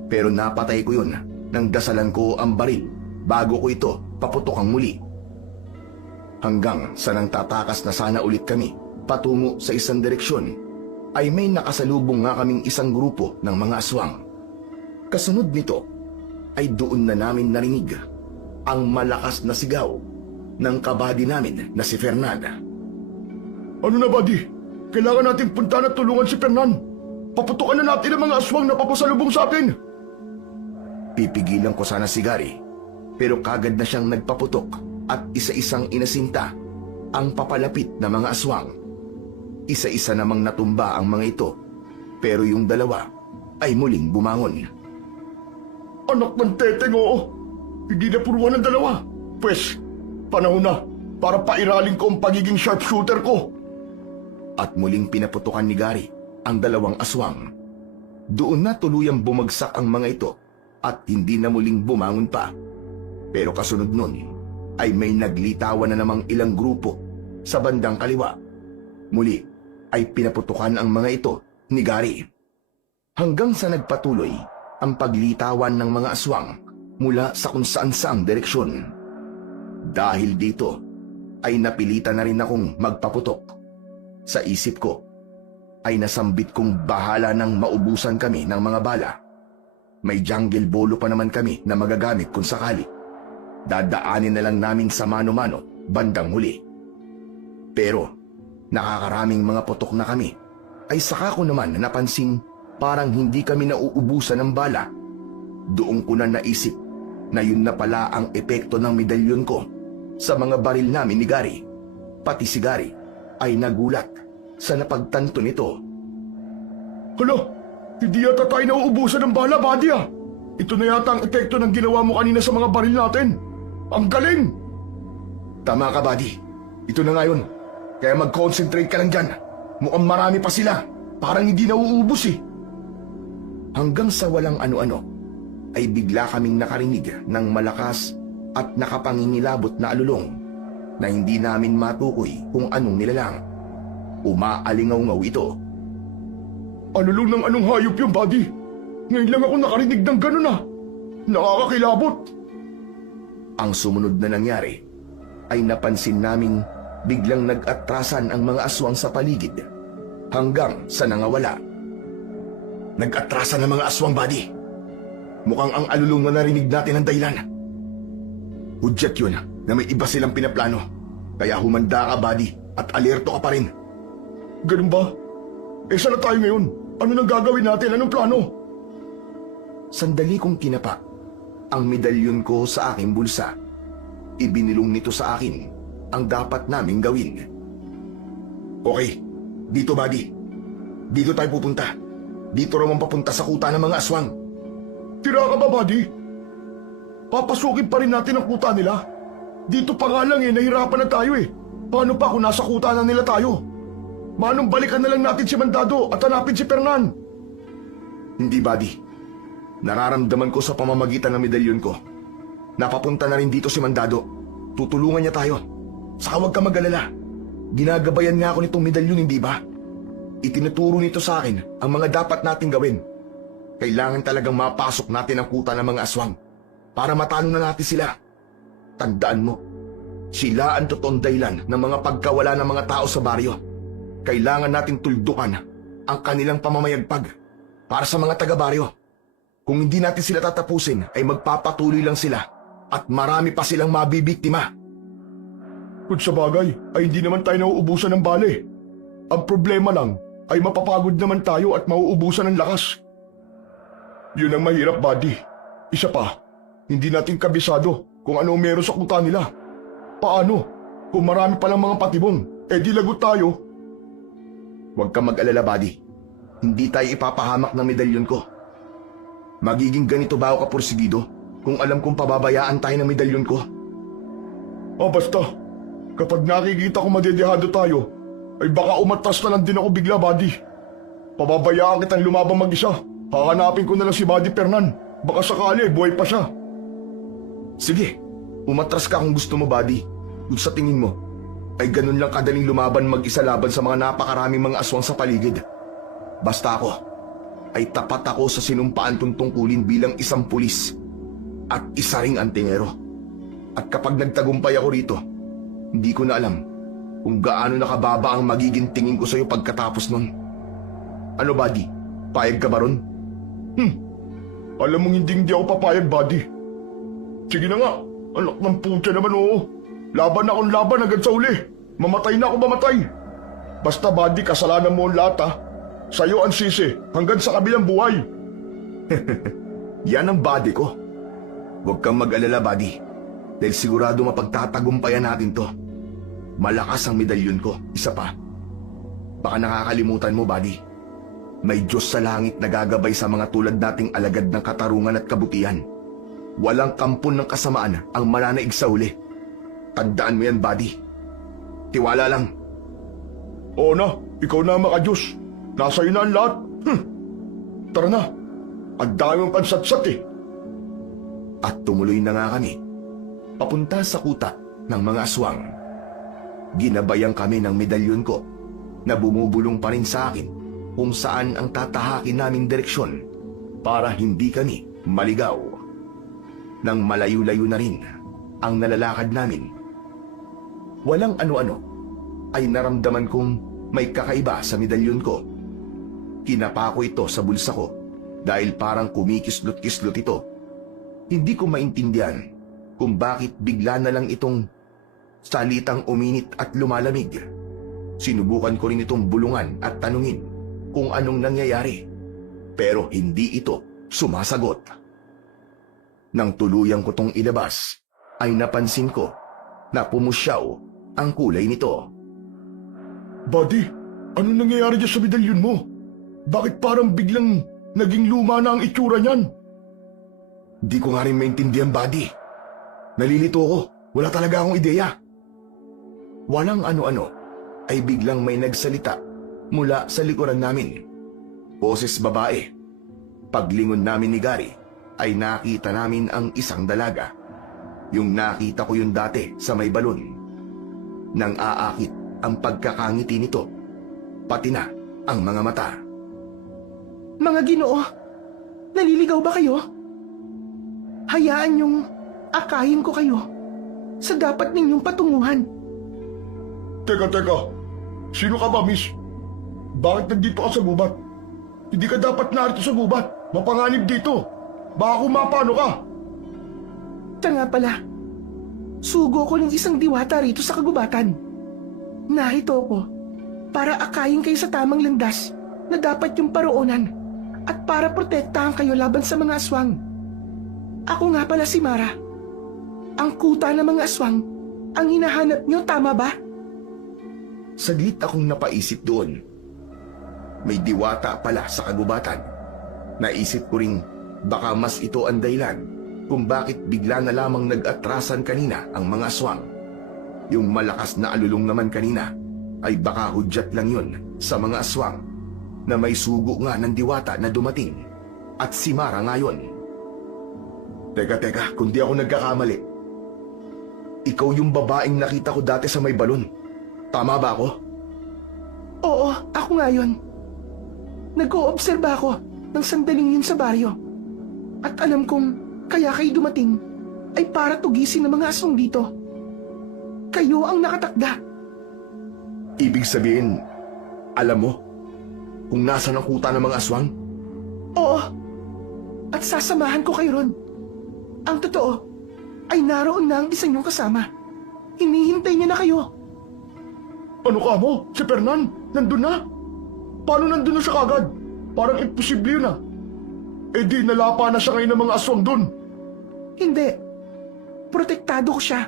Pero napatay ko yun nang dasalan ko ang baril bago ko ito paputokang muli. Hanggang sa nang tatakas na sana ulit kami patungo sa isang direksyon, ay may nakasalubong nga kaming isang grupo ng mga aswang. Kasunod nito ay doon na namin narinig ang malakas na sigaw ng kabady namin na si Fernan. Ano na, buddy? Kailangan natin punta at tulungan si Fernan. Paputukan na natin ang mga aswang na papasalubong sa atin. Pipigilan ko sana si Gary, pero kagad na siyang nagpaputok at isa-isang inasinta ang papalapit na mga aswang. Isa-isa namang natumba ang mga ito, pero yung dalawa ay muling bumangon. Anak ng teteng, oo. Hindi na puruan ng dalawa. Pwes, panahon na para pairalin ko ang pagiging sharpshooter ko. At muling pinaputukan ni Gary ang dalawang aswang. Doon na tuluyang bumagsak ang mga ito at hindi na muling bumangon pa. Pero kasunod nun ay may naglitawan na namang ilang grupo sa bandang kaliwa. Muli ay pinaputukan ang mga ito ni Gary. Hanggang sa nagpatuloy ang paglitawan ng mga aswang mula sa kung saan-saang direksyon. Dahil dito ay napilitan na rin akong magpaputok. Sa isip ko ay nasambit kong bahala nang maubusan kami ng mga bala. May jungle bolo pa naman kami na magagamit kung sakali. Dadaanin na lang namin sa mano-mano bandang huli. Pero nakakaraming mga putok na kami ay saka ko naman napansin parang hindi kami nauubusan ng bala. Doon ko na naisip na yun na pala ang epekto ng medalyon ko sa mga baril namin ni Gary. Pati si Gary ay nagulat sa napagtanto nito. Hala, hindi yata tayo nauubusan ng bala, buddy ah. Ito na yata ang epekto ng ginawa mo kanina sa mga baril natin. Ang galing! Tama ka, buddy. Ito na nga yun. Kaya mag-concentrate ka lang dyan. Mukhang marami pa sila. Parang hindi nauubos eh. Hanggang sa walang ano-ano, ay bigla kaming nakarinig ng malakas at nakapangingilabot na alulong na hindi namin matukoy kung anong nilalang. Umaalingaw-ngaw ito. Alulong ng anong hayop yung, buddy? Ngayon lang ako nakarinig ng ganun ah. Nakakakilabot. Ang sumunod na nangyari ay napansin naming biglang nag-atrasan ang mga aswang sa paligid hanggang sa nangawala. Nag-atrasan ang mga aswang, buddy. Mukhang ang alulong na narinig natin ang dahilan. Hudyat yun na may iba silang pinaplano. Kaya humanda ka, buddy, at alerto ka pa rin. Ganun ba? Eh, saan na tayo ngayon? Ano nang gagawin natin? Anong plano? Sandali kong kinapa ang medalyon ko sa aking bulsa. Ibinilong nito sa akin ang dapat naming gawin. Okay, dito, buddy. Dito tayo pupunta. Dito raw ang papunta sa kuta ng mga aswang. Tira ka ba, buddy? Papasukin pa rin natin ang kuta nila. Dito pa nga lang eh, nahirapan na tayo eh. Paano pa kung nasa kuta na nila tayo? Manong balikan na lang natin si Mandado at hanapin si Fernan. Hindi, buddy. Nararamdaman ko sa pamamagitan ng medalyon ko. Napapunta na rin dito si Mandado. Tutulungan niya tayo. Saka huwag ka mag-alala. Ginagabayan nga ako nitong medalyon, hindi ba? Itinuturo nito sa akin ang mga dapat nating gawin. Kailangan talagang mapasok natin ang kuta ng mga aswang para matalo na natin sila. Tandaan mo, sila ang totoong dahilan ng mga pagkawala ng mga tao sa baryo. Kailangan nating tuldukan ang kanilang pamamayagpag para sa mga taga-baryo. Kung hindi natin sila tatapusin, ay magpapatuloy lang sila at marami pa silang mabibiktima. Kung sa bagay, ay hindi naman tayo nauubusan ng bale. Ang problema lang ay mapapagod naman tayo at mauubusan ng lakas. Yun ang mahirap, buddy. Isa pa, hindi natin kabisado kung ano ang meron sa kuta nila. Paano? Kung marami palang mga patibong, di lagot tayo. Huwag kang mag-alala, buddy. Hindi tayo ipapahamak ng medalyon ko. Magiging ganito ba ako kapursigido kung alam kong pababayaan tayo ng medalyon ko? Basta, kapag nakikita ko madedehado tayo, ay baka umatras na lang din ako bigla, buddy. Pababayaan kitang lumabang mag-isa. Hahanapin ko na lang si Buddy Fernan. Baka sakali, buhay pa siya. Sige, umatras ka kung gusto mo, buddy. Kung sa tingin mo, ay ganun lang kadaling lumaban mag-isa laban sa mga napakaraming mga aswang sa paligid. Basta ako, ay tapat ako sa sinumpaan kong tungkulin bilang isang pulis at isa ring antingero. At kapag nagtagumpay ako rito, hindi ko na alam kung gaano nakababa ang magiging tingin ko sa'yo pagkatapos nun. Ano, buddy? Payag ka ba ron? Alam mong hindi ako papayag, buddy. Sige na nga, anak ng putya naman, oo. Laban akong laban hanggang sa uli. Mamatay na ako mamatay. Basta, buddy, kasalanan mo ang lahat, ha. Sa'yo ang sisi hanggang sa kabilang buhay. Yan ang buddy ko. Huwag kang mag-alala, buddy. Dahil sigurado mapagtatagumpayan natin to. Malakas ang medalyon ko. Isa pa. Baka nakakalimutan mo, buddy. May Diyos sa langit na gagabay sa mga tulad nating alagad ng katarungan at kabutihan. Walang kampon ng kasamaan ang mananaig sa uli. Tandaan mo yan, buddy. Tiwala lang. Oo na, ikaw na ang maka-Diyos. Nasa iyo na ang lahat. Tara na. Ang dami mong pansatsat eh. At tumuloy na nga kami. Papunta sa kuta ng mga aswang. Ginabayan kami ng medalyon ko na bumubulong pa rin sa akin kung saan ang tatahakin naming direksyon para hindi kami maligaw. Nang malayo-layo na rin ang nalalakad namin, walang ano-ano ay naramdaman kong may kakaiba sa medalyon ko. Kinapa ko ito sa bulsa ko dahil parang kumikislot-kislot ito. Hindi ko maintindihan kung bakit bigla na lang itong salitang uminit at lumalamig. Sinubukan ko rin itong bulungan at tanungin kung anong nangyayari, pero hindi ito sumasagot. Nang tuluyang ko tong ilabas, ay napansin ko na pumusyaw ang kulay nito. Buddy, anong nangyayari dyan sa medalyon mo? Bakit parang biglang naging luma na ang itsura niyan? Di ko nga rin maintindihan, buddy. Nalilito ko. Wala talaga akong ideya. Walang ano-ano ay biglang may nagsalita mula sa likuran namin. Boses babae. Paglingon namin ni Gary ay nakita namin ang isang dalaga. Yung nakita ko yun dati sa may balon. Nang aakit ang pagkakangiti nito, pati na ang mga mata. Mga Ginoo, naliligaw ba kayo? Hayaan niyong akayin ko kayo sa dapat ninyong patunguhan. Teka. Sino ka ba, miss? Bakit nandito ka sa gubat? Hindi ka dapat narito sa gubat. Mapanganib dito. Baka kumapano ka. Ito nga pala, sugo ko ng isang diwata rito sa kagubatan. Narito ako para akayin kayo sa tamang landas na dapat yung paroonan at para protektahan kayo laban sa mga aswang. Ako nga pala si Mara. Ang kuta ng mga aswang ang hinahanap niyo, tama ba? Saglit akong napaisip doon. May diwata pala sa kagubatan. Naisip ko ring baka mas ito ang dahilan kung bakit bigla na lamang nag-atrasan kanina ang mga aswang. Yung malakas na alulong naman kanina ay baka hudyat lang yun sa mga aswang na may sugo nga ng diwata na dumating at si Mara ngayon. Teka, kung di ako nagkakamali. Ikaw yung babaeng nakita ko dati sa may balon. Tama ba ako? Oo, ako nga yun. Nag-oobserba ako ng sandaling yun sa baryo. At alam kong kaya kayo dumating ay para tugisin ng mga aswang dito. Kayo ang nakatakda. Ibig sabihin, alam mo kung nasan ang kuta ng mga aswang? Oo. At sasamahan ko kayo ron. Ang totoo ay naroon na ang isa niyong kasama. Hinihintay niya na kayo. Ano ka mo? Si Fernan? Nandun na? Paano nandun na siya kagad? Parang imposible yun ah. Eh di nalapa na siya ngayon ng mga aswang dun. Hindi. Protektado ko siya.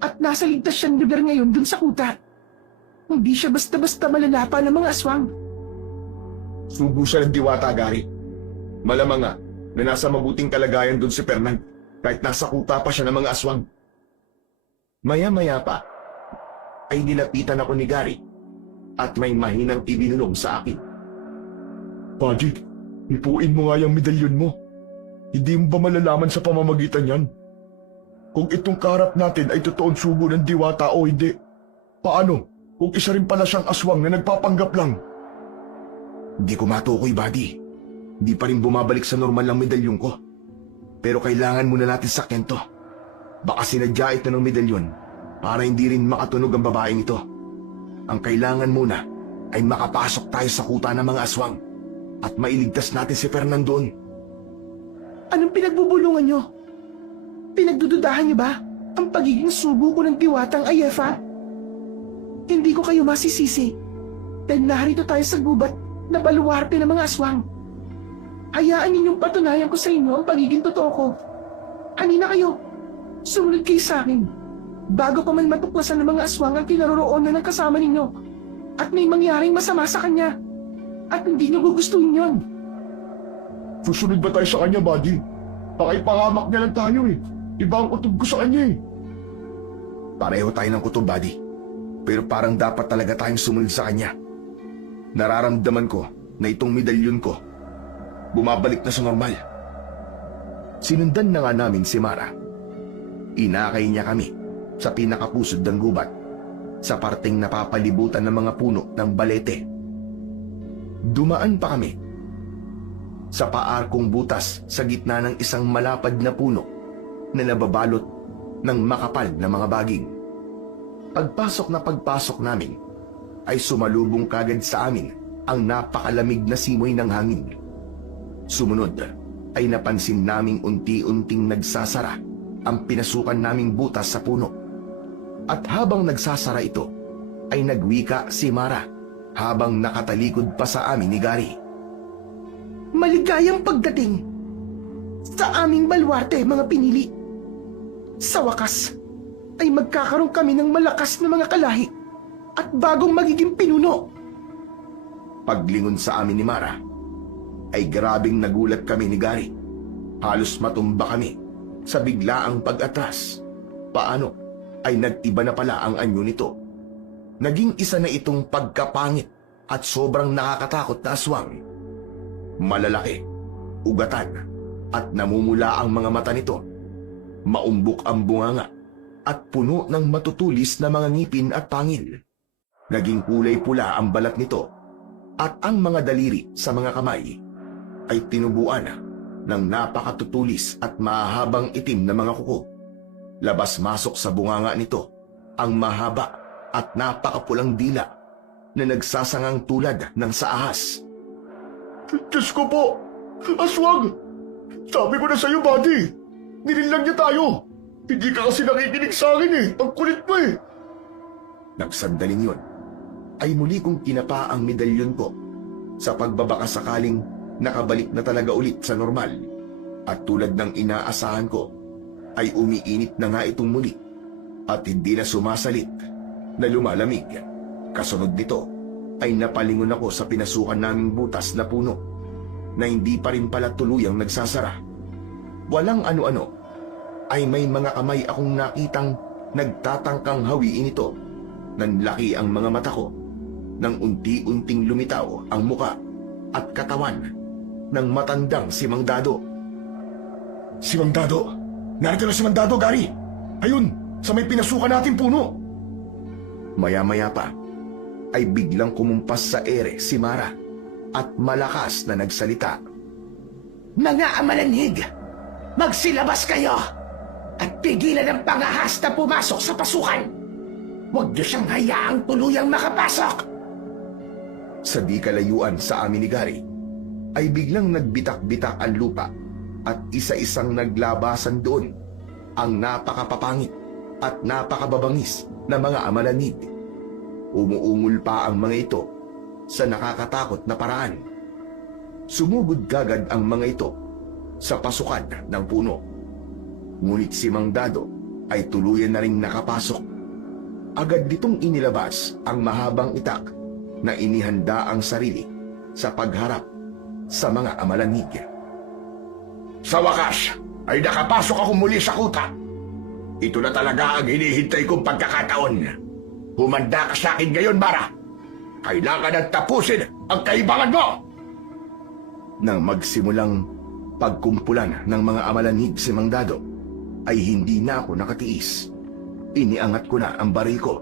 At nasa ligtas siyang lugar ngayon dun sa kuta. Hindi siya basta-basta malalapa ng mga aswang. Subo siya ng diwata, Gary. Malamang nga na nasa mabuting kalagayan dun si Fernand kahit nasa kuta pa siya ng mga aswang. Maya-maya pa, ay nilapitan ako ni Gary at may mahinang ibinulong sa akin. Buddy, ipuin mo nga yung medalyon mo. Hindi mo ba malalaman sa pamamagitan yan? Kung itong kaharap natin ay totoong sugo ng diwata o hindi? Paano kung isa rin pala siyang aswang na nagpapanggap lang? Di ko matukoy, buddy. Di pa rin bumabalik sa normal ang medalyon ko. Pero kailangan muna natin sakyan to. Baka sinadya ito ng medalyon para hindi rin makatunog ang babaeng ito. Ang kailangan muna ay makapasok tayo sa kuta ng mga aswang at mailigtas natin si Fernando doon. Anong pinagbubulungan nyo? Pinagdududahan niyo ba ang pagiging sugo ko ng diwatang Ayefa? Hindi ko kayo masisisi dahil narito tayo sa gubat na baluarte ng mga aswang. Hayaan ninyong patunayan ko sa inyo ang pagiging totoo ko. Halina kayo, sumunod kayo sa akin. Bago pa man matuklasan ng mga aswang ang kinaroroonan ng kasama ninyo at may mangyaring masama sa kanya at hindi nyo gugustuhin yon. Susunod ba tayo sa kanya, buddy? Baka ipangamak niya lang tayo eh. Iba ang kutob ko sa kanya eh. Pareho tayo ng kutob, buddy. Pero parang dapat talaga tayong sumunod sa kanya. Nararamdaman ko na itong medalyon ko bumabalik na sa normal. Sinundan na nga namin si Mara. Inakay niya kami sa pinakapusod ng gubat, sa parteng napapalibutan ng mga puno ng balete. Dumaan pa kami sa paarkong butas sa gitna ng isang malapad na puno na nababalot ng makapal na mga baging. Pagpasok namin ay sumalubong kagad sa amin ang napakalamig na simoy ng hangin. Sumunod ay napansin naming unti-unting nagsasara ang pinasukan naming butas sa puno. At habang nagsasara ito, ay nagwika si Mara habang nakatalikod pa sa amin ni Gary. Maligayang pagdating sa aming baluarte, mga pinili. Sa wakas, ay magkakaroon kami ng malakas na mga kalahi at bagong magiging pinuno. Paglingon sa amin ni Mara, ay grabing nagulat kami ni Gary. Halos matumba kami sa biglaang pag-atras. Paano ay nag-iba na pala ang anyo nito? Naging isa na itong pagkapangit at sobrang nakakatakot na aswang. Malalaki, ugatan, at namumula ang mga mata nito. Maumbok ang bunganga at puno ng matutulis na mga ngipin at pangil. Naging kulay pula ang balat nito at ang mga daliri sa mga kamay ay tinubuan ng napakatutulis at mahabang itim na mga kuko. Labas-masok sa bunganga nito ang mahaba at napakapulang dila na nagsasangang tulad ng sa ahas. Diyos ko po! Aswang! Sabi ko na sa'yo, buddy! Nilinlang niya tayo! Hindi ka kasi nakikinig sa akin eh! Ang kulit mo eh! Nagsandaling yun, ay muli kong kinapa ang medalyon ko sa pagbabaka sakaling nakabalik na talaga ulit sa normal. At tulad ng inaasahan ko, ay umiinit na nga itong muli at hindi na sumasalit na lumalamig. Kasunod nito ay napalingon ako sa pinasukan naming butas na puno na hindi pa rin pala tuluyang nagsasara. Walang ano-ano ay may mga kamay akong nakitang nagtatangkang hawiin ito. Nanlaki ang mga mata ko nang unti-unting lumitaw ang muka at katawan ng matandang si Mang Dado. Si Mang Dado! Narito na si Mang Dado, Gary! Ayun! Sa may pinasukan natin puno! Maya-maya pa ay biglang kumumpas sa ere si Mara at malakas na nagsalita. Mga amalanhig, magsilabas kayo at pigilan ang pangahas na pumasok sa pasukan. Huwag niyo siyang hayaang tuluyang makapasok. Sa di kalayuan sa amin ni Gary, ay biglang nagbitak-bitak ang lupa at isa-isang naglabasan doon ang napakapapangit at napakababangis na mga amalanid. Umuungol pa ang mga ito sa nakakatakot na paraan. Sumugod kagad ang mga ito sa pasukan ng puno. Ngunit si Mang Dado ay tuluyan na ring nakapasok. Agad ditong inilabas ang mahabang itak na inihanda ang sarili sa pagharap sa mga amalanig. Sa wakas, ay nakapasok ako muli sa kuta. Ito na talaga ang hinihintay kong pagkakataon. Humanda ka sa akin ngayon, Mara. Kailangan na tapusin ang kaibangan mo! Nang magsimulang pagkumpulan ng mga amalanig si Mang Dado, ay hindi na ako nakatiis. Iniangat ko na ang baril ko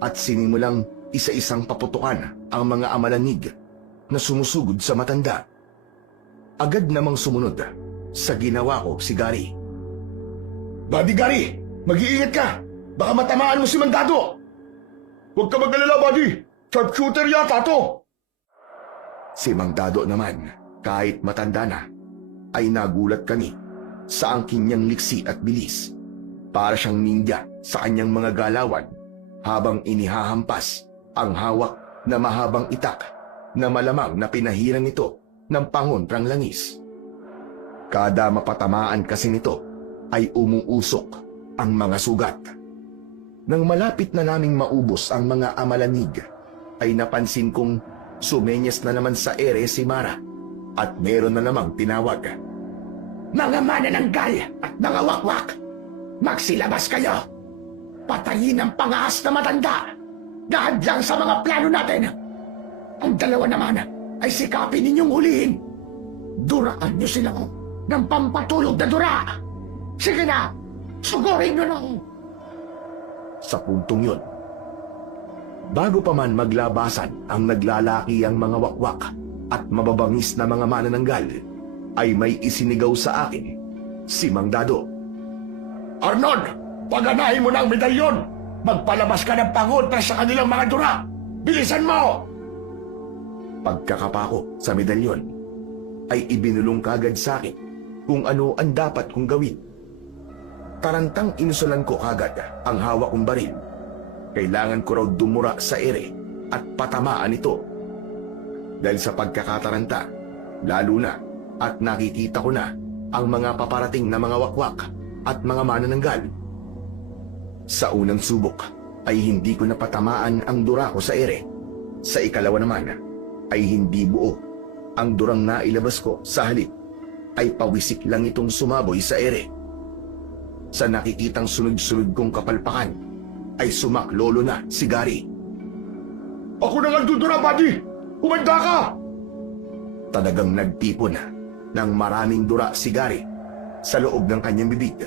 at sinimulang isa-isang paputukan ang mga amalanig na sumusugod sa matanda. Agad namang sumunod sa ginawa ko si Gary. Buddy Gary, mag-iingat ka! Baka matamaan mo si Mang Dado! Huwag ka mag-alala, buddy! Sharpshooter yata to! Si Mang Dado naman, kahit matanda na, ay nagulat kami sa angking niyang liksi at bilis. Para siyang ninja sa kanyang mga galawan habang inihahampas ang hawak na mahabang itak na malamang na pinahirang ito ng pangontrang langis. Kada mapatamaan kasi nito ay umuusok ang mga sugat. Nang malapit na naming maubos ang mga amalanig, ay napansin kong sumenyas na naman sa ere si Mara at meron na namang tinawag. Mga manananggal at mga wakwak, magsilabas kayo! Patayin ang pangahas na matanda na hadlang sa mga plano natin! Ang dalawa naman ay sikapin ninyong hulihin! Duraan niyo sila ng pampatulog na dura! Sige na! Sugurin niyo na! Sa puntong yun, bago pa man maglabasan ang naglalaki ang mga wakwak at mababangis na mga manananggal, ay may isinigaw sa akin si Mang Dado. Arnold! Paganahin mo na ang medalyon! Magpalabas ka ng pangontra sa kanilang mga dura! Bilisan mo! Pagkakapako sa medalyon, ay ibinulong kagad sa akin kung ano ang dapat kong gawin. Tarantang inusulan ko kagad ang hawak kong baril. Kailangan ko raw dumura sa ere at patamaan ito. Dahil sa pagkakataranta, lalo na at nakikita ko na ang mga paparating na mga wakwak at mga manananggal. Sa unang subok ay hindi ko napatamaan ang dura ko sa ere. Sa ikalawa naman ay hindi buo ang durang nailabas ko, sa halip ay pawisik lang itong sumaboy sa ere. Sa nakikitang sunod-sunod kong kapalpakan ay sumaklolo na si Gary. Ako na nga dudura, buddy! Humanda ka! Talagang nagtipon ng maraming dura si Gary sa loob ng kanyang bibig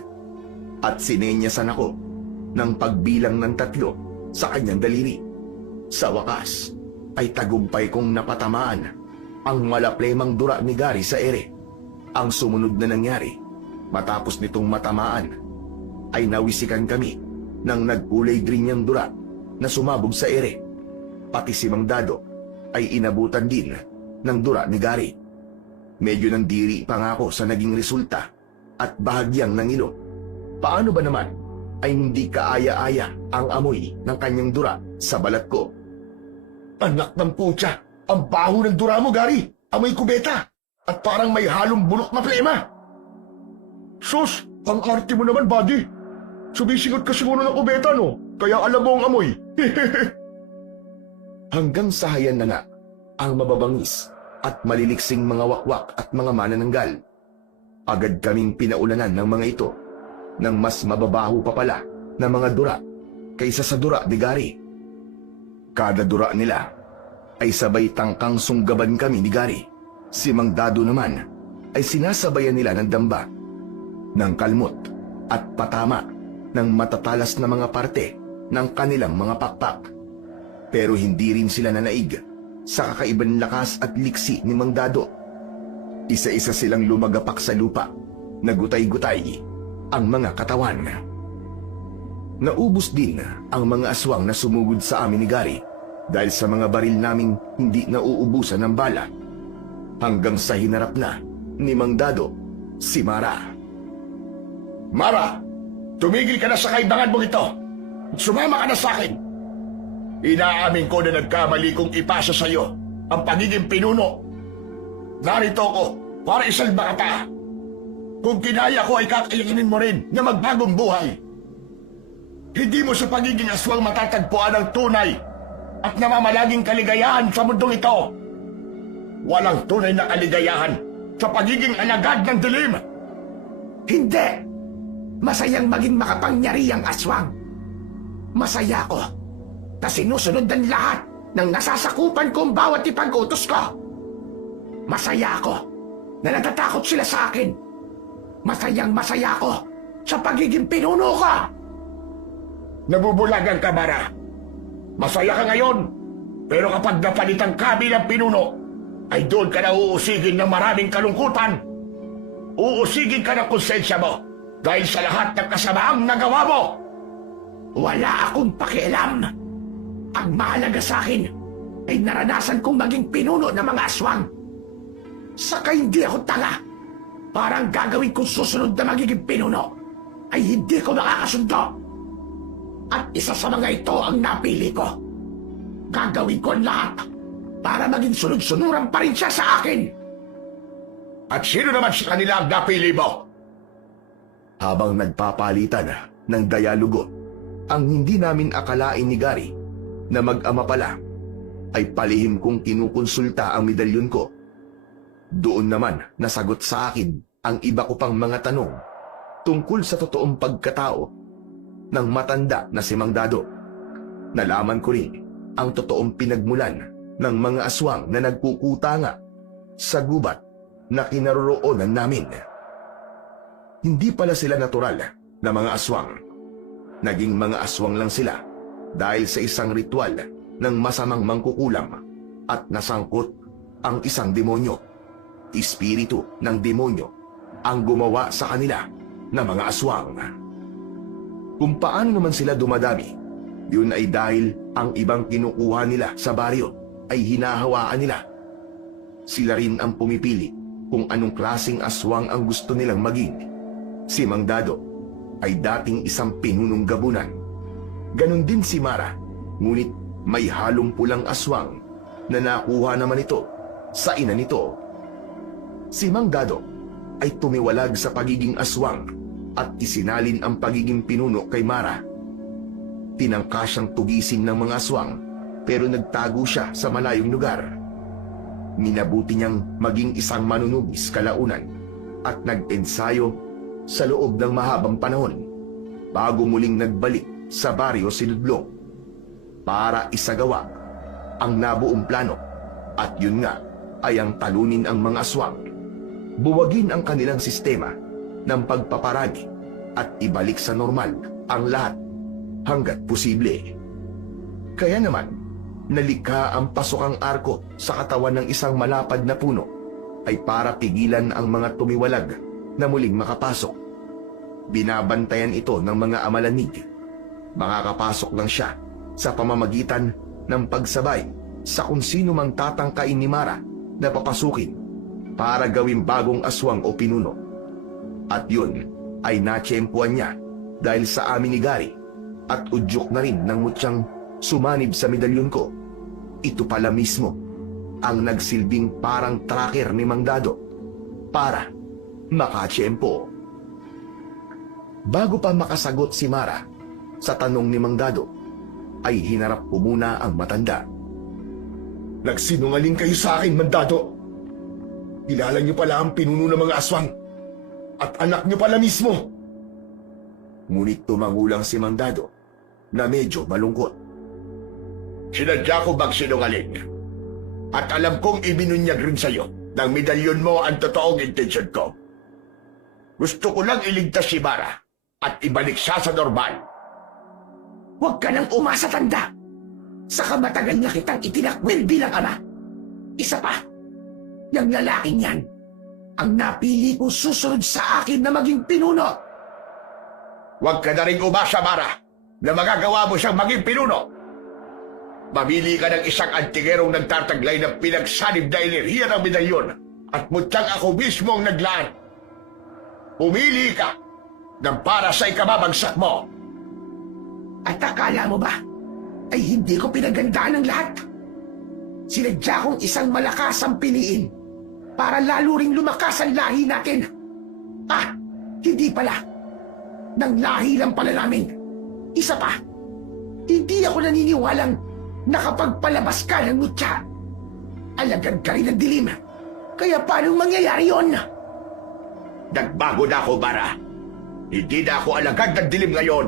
at sinenyasan ako ng pagbilang ng 3 sa kanyang daliri. Sa wakas ay tagumpay kong napatamaan ang malaplemang dura ni Gary sa ere. Ang sumunod na nangyari, matapos nitong matamaan, ay nawisikan kami ng nagkulay green niyang dura na sumabog sa ere. Pati si Mang Dado ay inabutan din ng dura ni Gary. Medyo nandiri pa nga ako sa naging resulta at bahagyang nangilo. Paano ba naman ay hindi kaaya-aya ang amoy ng kanyang dura sa balat ko? Anak ng putya! Ang baho ng dura mo, Gary! Amoy kubeta! At parang may halong bulok na plema! Sus! Ang arte mo naman, buddy! Sumisingot ka siguro ng kubeta, no? Kaya alam mo ang amoy! Hanggang sa hayan na nga ang mababangis at maliliksing mga wakwak at mga manananggal. Agad kaming pinaulanan ng mga ito ng mas mababaho pa pala na mga dura kaysa sa dura ni Gary. Kada dura nila ay sabay tangkang sunggaban kami ni Gary. Si Mang Dado naman ay sinasabayan nila ng damba, ng kalmot at patama ng matatalas na mga parte ng kanilang mga pakpak. Pero hindi rin sila nanaig sa kakaibang lakas at liksi ni Mang Dado. Isa-isa silang lumagapak sa lupa, nagutay-gutay ang mga katawan. Naubos din ang mga aswang na sumugod sa amin ni Gary dahil sa mga baril naming hindi nauubusan ng bala. Hanggang sa hinarap na ni Mang Dado si Mara. Mara! Tumigil ka na sa kaibangan mo ito! Sumama ka na sa akin! Inaamin ko na nagkamali kong ipasa sa iyo ang pagiging pinuno. Narito ko para isalba ka pa. Kung kinaya ko ay kakayanin mo rin na magbagong buhay. Hindi mo sa pagiging aswang matatagpuan ang tunay at namamalaging kaligayahan sa mundong ito. Walang tunay na kaligayahan sa pagiging alagad ng dilim. Hindi! Masayang maging makapangyarihang aswang. Masaya ko na sinusunod ang lahat ng nasasakupan kong bawat ipag-utos ko. Masaya ako na natatakot sila sa akin. Masayang masaya ko sa pagiging pinuno ko. Nabubulagan ka, Mara. Masaya ka ngayon, pero kapag napalitan ka bilang pinuno, ay doon ka na uusigin ng maraming kalungkutan. Uusigin ka ng konsensya mo dahil sa lahat ng kasamaang nagawa mo. Wala akong pakialam. Ang mahalaga sa akin ay naranasan kong maging pinuno ng mga aswang. Saka hindi ako tanga. Parang gagawin kong susunod na magiging pinuno ay hindi ko makakasundo. At isa sa mga ito ang napili ko. Gagawin ko ang lahat para maging sunod-sunuran pa rin siya sa akin. At sino naman sa kanila ang napili mo? Habang nagpapalitan ng dialogo, ang hindi namin akalain ni Gary na mag-ama pala ay palihim kong kinukonsulta ang medalyon ko. Doon naman nasagot sa akin ang iba ko pang mga tanong tungkol sa totoong pagkatao ng matanda na si Mang Dado. Nalaman ko rin ang totoong pinagmulan ng mga aswang na nagkukutanga sa gubat na kinaroroonan namin. Hindi pala sila natural na mga aswang. Naging mga aswang lang sila dahil sa isang ritual ng masamang mangkukulam at nasangkot ang isang demonyo. Espiritu ng demonyo ang gumawa sa kanila na mga aswang. Kung paano naman sila dumadami, yun ay dahil ang ibang kinukuha nila sa baryo ay hinahawaan nila. Sila rin ang pumipili kung anong klaseng aswang ang gusto nilang maging. Si Mang Dado ay dating isang pinunong gabunan. Ganon din si Mara, ngunit may halong pulang aswang na nakuha naman ito sa ina nito. Si Mang Dado ay tumiwalag sa pagiging aswang at isinalin ang pagiging pinuno kay Mara. Tinangka siyang tugisin ng mga aswang pero nagtago siya sa malayong lugar. Minabuti niyang maging isang manunubis kalaunan at nag-ensayo sa loob ng mahabang panahon bago muling nagbalik sa baryo Sinudlong para isagawa ang nabuong plano at yun nga ay ang talunin ang mga aswang, buwagin ang kanilang sistema ng pagpaparagi at ibalik sa normal ang lahat hanggat posible. Kaya naman, nalikha ang pasokang arko sa katawan ng isang malapad na puno ay para pigilan ang mga tumiwalag na muling makapasok. Binabantayan ito ng mga amalanig. Makakapasok lang siya sa pamamagitan ng pagsabay sa kung sino mang tatangkain ni Mara na papasukin para gawing bagong aswang o pinuno. At yun ay natsyempuan niya dahil sa amin ni Gary at udyok na rin ng mutyang sumanib sa medalyon ko. Ito pala mismo ang nagsilbing parang tracker ni Mang Dado para makatsyempo. Bago pa makasagot si Mara sa tanong ni Mang Dado, ay hinarap ko muna ang matanda. Nagsinungaling kayo sa akin, Mang Dado. Kilala niyo pala ang pinuno ng mga aswang at anak niyo pala mismo. Ngunit tumangulang si Mang Dado na medyo malungkot. Sinadya ko magsinungaling. At alam kong ibinunyag rin sa'yo ng medalyon mo ang totoong intensyon ko. Gusto ko lang iligtas si Mara at ibalik siya sa normal. Huwag ka nang umasa, tanda. Saka matagal na kitang itinakwil bilang ama. Isa pa, yung lalaking yan, ang napili kong susunod sa akin na maging pinuno. Huwag ka na rin umasa, Mara, na magagawa mo siyang maging pinuno. Mamili ka ng isang antigerong nagtataglay ng pinagsanib na enerhiya ng medalyon at mutyang ako mismo ang naglaan. Pumili ka ng para sa ikababagsak mo. At akala mo ba, ay hindi ko pinagandaan ng lahat. Sinadya kong isang malakas ang piliin para lalo ring lumakas ang lahi natin. Ah, hindi pala. Nang lahi lang pala namin. Isa pa, hindi ako naniniwalang nakapagpalabas ka ng mutya. Alagad ka rin ng dilim. Kaya paano mangyayari yon? Nagbago na ako, Mara. Hindi na ako alagad ng dilim ngayon.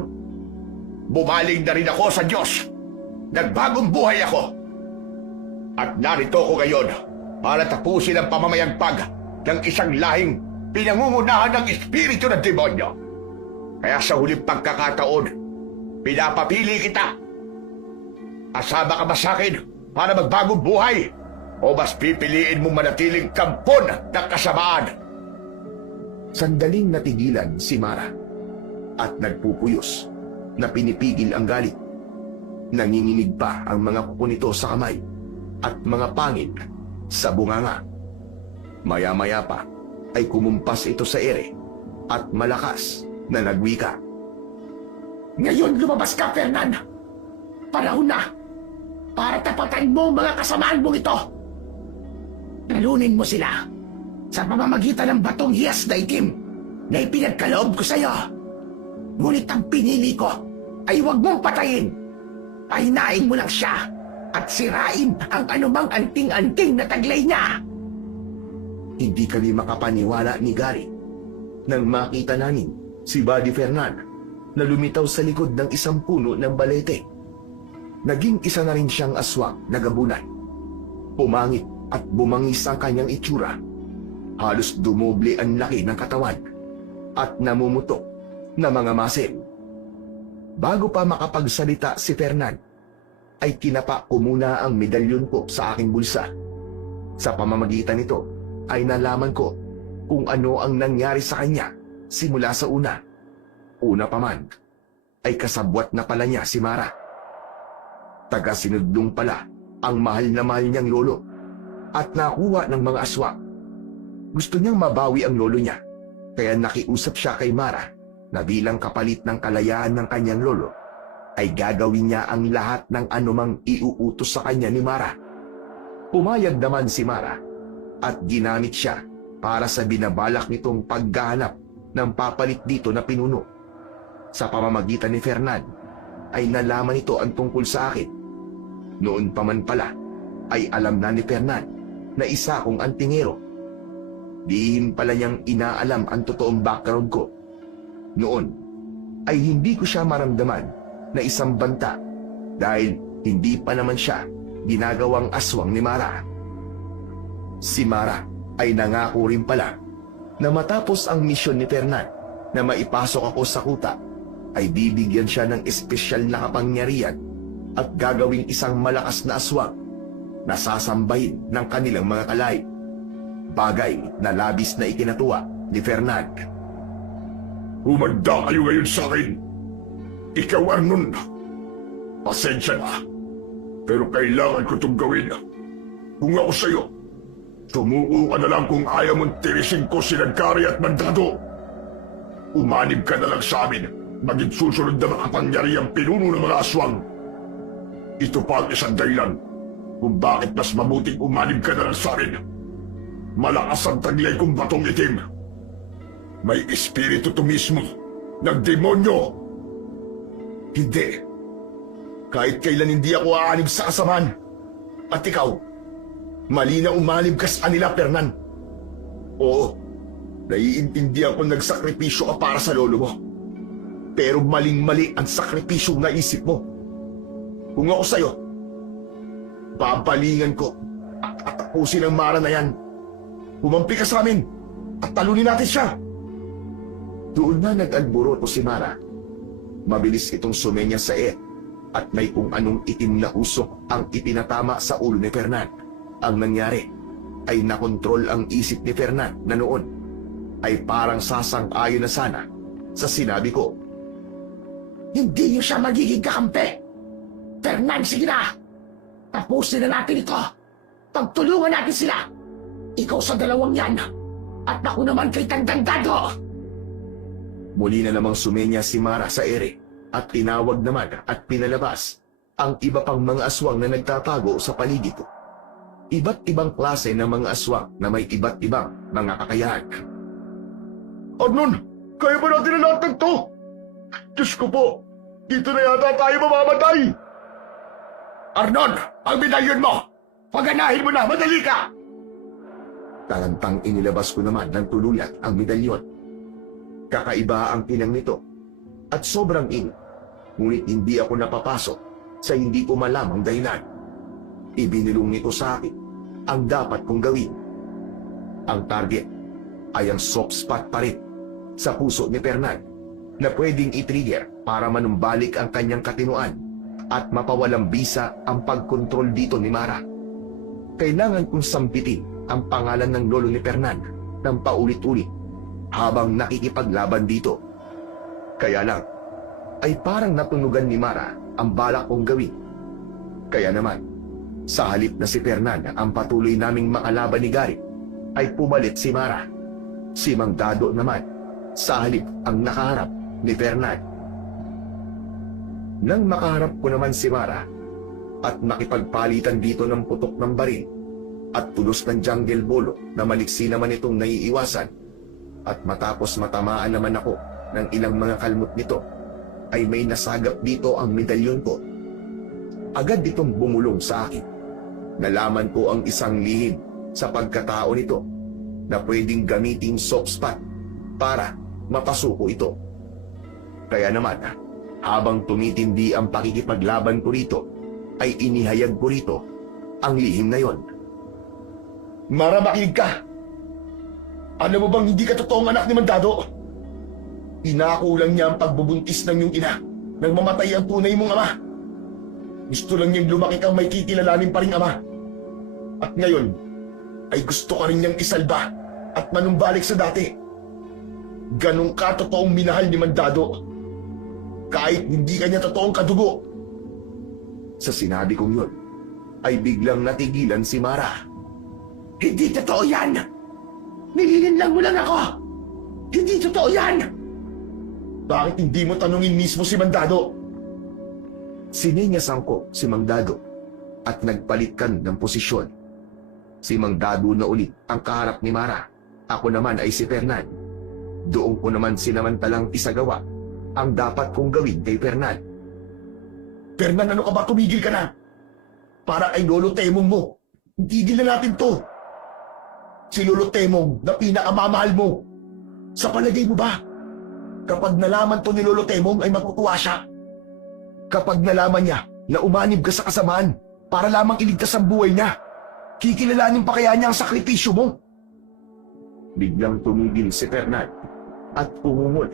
Bumaling na rin ako sa Diyos. Nagbagong buhay ako. At narito ako ngayon para tapusin ang pamamayagpag ng isang lahing pinangungunahan ng espiritu ng demonyo. Kaya sa huling pagkakataon, pinapapili kita. Asama ka ba sa akin para magbagong buhay? O mas pipiliin mong manatiling kampon ng kasamaan? Sandaling natigilan si Mara at nagpupuyos na pinipigil ang galit. Nanginginig pa ang mga kuko nito sa kamay at mga pangil sa bunganga. Maya-maya pa ay kumumpas ito sa ere at malakas na nagwika. Ngayon lumabas ka, Fernan. Panahon na para tapatan mo ang mga kasamaan mong ito. Talunin mo sila sa pamamagitan ng batong hiyas na itim na ipinagkaloob ko sa iyo. Ngunit ang pinili ko ay huwag mong patayin. Pahinain mo lang siya at sirain ang anumang anting-anting na taglay niya. Hindi kami makapaniwala ni Gary nang makita namin si Buddy Fernan na lumitaw sa likod ng isang puno ng balete. Naging isa na rin siyang aswang na gabunan. Pumangit at bumangis ang kanyang itsura. Halos dumoble ang laki ng katawan at namumutok na mga masin. Bago pa makapagsalita si Fernan, ay kinapa ko muna ang medalyon ko sa aking bulsa. Sa pamamagitan nito ay nalaman ko kung ano ang nangyari sa kanya simula sa una. Una pa man ay kasabwat na pala niya si Mara. Taga-sinudlong pala ang mahal na mahal niyang lolo at nakuha ng mga aswang. Gusto niyang mabawi ang lolo niya, kaya nakiusap siya kay Mara na bilang kapalit ng kalayaan ng kanyang lolo, ay gagawin niya ang lahat ng anumang iuutos sa kanya ni Mara. Pumayag naman si Mara at ginamit siya para sa binabalak nitong paggahanap ng papalit dito na pinuno. Sa pamamagitan ni Fernan, ay nalaman ito ang tungkol sa akin. Noon pa man pala, ay alam na ni Fernan na isa kong antingero. Dihim pala niyang inaalam ang totoong background ko. Noon, ay hindi ko siya maramdaman na isang banta dahil hindi pa naman siya ginagawang aswang ni Mara. Si Mara ay nangako rin pala na matapos ang misyon ni Fernan na maipasok ako sa kuta, ay bibigyan siya ng espesyal na kapangyarihan at gagawing isang malakas na aswang na sasambahin ng kanilang mga kalay. Bagay na labis na ikinatuwa ni Fernan. Humanda kayo ngayon sa akin. Ikaw, Arnon. Pasensya na. Pero kailangan ko itong gawin. Kung ako sa'yo, tumuo ka na lang kung ayaw mong tirisin ko si Nagkari at Mandado. Umanib ka na lang sa amin, maging susunod na makapangyarihang pinuno ng mga aswang. Ito pa ang isang dahilan kung bakit mas mabuting umanib ka na lang sa amin. Malakas ang taglay kong batong itim. May espiritu to mismo ng demonyo. Hindi. Kahit kailan hindi ako aanib sa kasamaan. At ikaw, mali na umanib ka sa kanila, Fernan. Oo, naiintindihan ko nagsakripisyo ka para sa lolo mo. Pero maling-mali ang sakripisyong naisip mo. Kung ako sa'yo, babalingan ko at atapusin ang Mara na yan. Humampi ka sa amin at talunin natin siya. Doon na nag-alboroto si Mara. Mabilis itong sumenya sa at may kung anong itim na usok ang ipinatama sa ulo ni Fernan. Ang nangyari ay nakontrol ang isip ni Fernan na noon ay parang sasang-ayon na sana sa sinabi ko. Hindi niyo siya magiging kakampi. Fernan, sige na. Tapusin na natin ito. Pagtulungan natin sila. Ikaw sa dalawang yan. At ako naman kay Tandandado. Muli na namang sumenya si Mara sa ere at tinawag naman at pinalabas ang iba pang mga aswang na nagtatago sa paligid ko. Iba't ibang klase ng mga aswang na may iba't ibang mga kakayahan. Arnon, kaya ba natin ang lahat ng to? Diyos ko po, dito na yata tayo mamamatay! Arnon, ang medalyon mo! Paganahin mo na, madali ka! Talantang inilabas ko naman ng tuluyan ang medalyon. Kakaiba ang tinang nito at sobrang init, ngunit hindi ako napapasok sa hindi ko malamang dahilan. Ibinilong nito sa akin ang dapat kong gawin. Ang target ay ang soft spot pa rin sa puso ni Fernan na pwedeng i-trigger para manumbalik ang kanyang katinuan at mapawalang bisa ang pagkontrol dito ni Mara. Kailangan kong sampitin ang pangalan ng lolo ni Fernan ng paulit-ulit habang nakikipaglaban dito. Kaya lang, ay parang natunugan ni Mara ang balak kong gawin. Kaya naman, sa halip na si Fernan ang patuloy naming makalaban ni Gary, ay pumalit si Mara. Si Mang Dado naman, sa halip ang nakaharap ni Fernan. Nang makaharap ko naman si Mara at makipagpalitan dito ng putok ng baril at tulos ng jungle bolo na maliksi naman itong naiiwasan, at matapos matamaan naman ako ng ilang mga kalmot nito, ay may nasagap dito ang medalyon ko. Agad ditong bumulong sa akin. Nalaman ko ang isang lihim sa pagkatao nito na pwedeng gamitin soft spot para mapasuko ito. Kaya naman, habang tumitindi ang pakikipaglaban ko rito, ay inihayag ko rito ang lihim na yon. Mara, makinig ka! Alam mo bang hindi ka totoong anak ni Mandado? Inakulang niya ang pagbubuntis ng iyong ina nang mamatay ang tunay mong ama. Gusto lang niyang lumaki kang may kikilalanin pa ring ama. At ngayon, ay gusto ka rin niyang isalba at manumbalik sa dati. Ganong ka totoong minahal ni Mandado. Kahit hindi ka niya totoong kadugo. Sa sinabi kong yun, ay biglang natigilan si Mara. Hindi totoo yan! Nililinlang mo lang ako! Hindi totoo yan! Bakit hindi mo tanungin mismo si Mandado? Sininyasan ko si Mang Dado at nagpalitkan ng posisyon. Si Mang Dado na ulit ang kaharap ni Mara. Ako naman ay si Fernan. Doon ko naman sinamantalang isagawa ang dapat kong gawin kay Fernan. Fernan, ano ka ba? Tumigil ka na! Para kay Lolo Temong mo. Tigil na natin to. Si Lolo Temong na pinakamamahal mo. Sa palagay mo ba? Kapag nalaman to ni Lolo Temong ay matutuwa siya. Kapag nalaman niya na umanib ka sa kasamaan para lamang iligtas ang buhay niya, kikilalanin pa kaya niya ang sakripisyo mo? Biglang tumigil si Fernan at umungol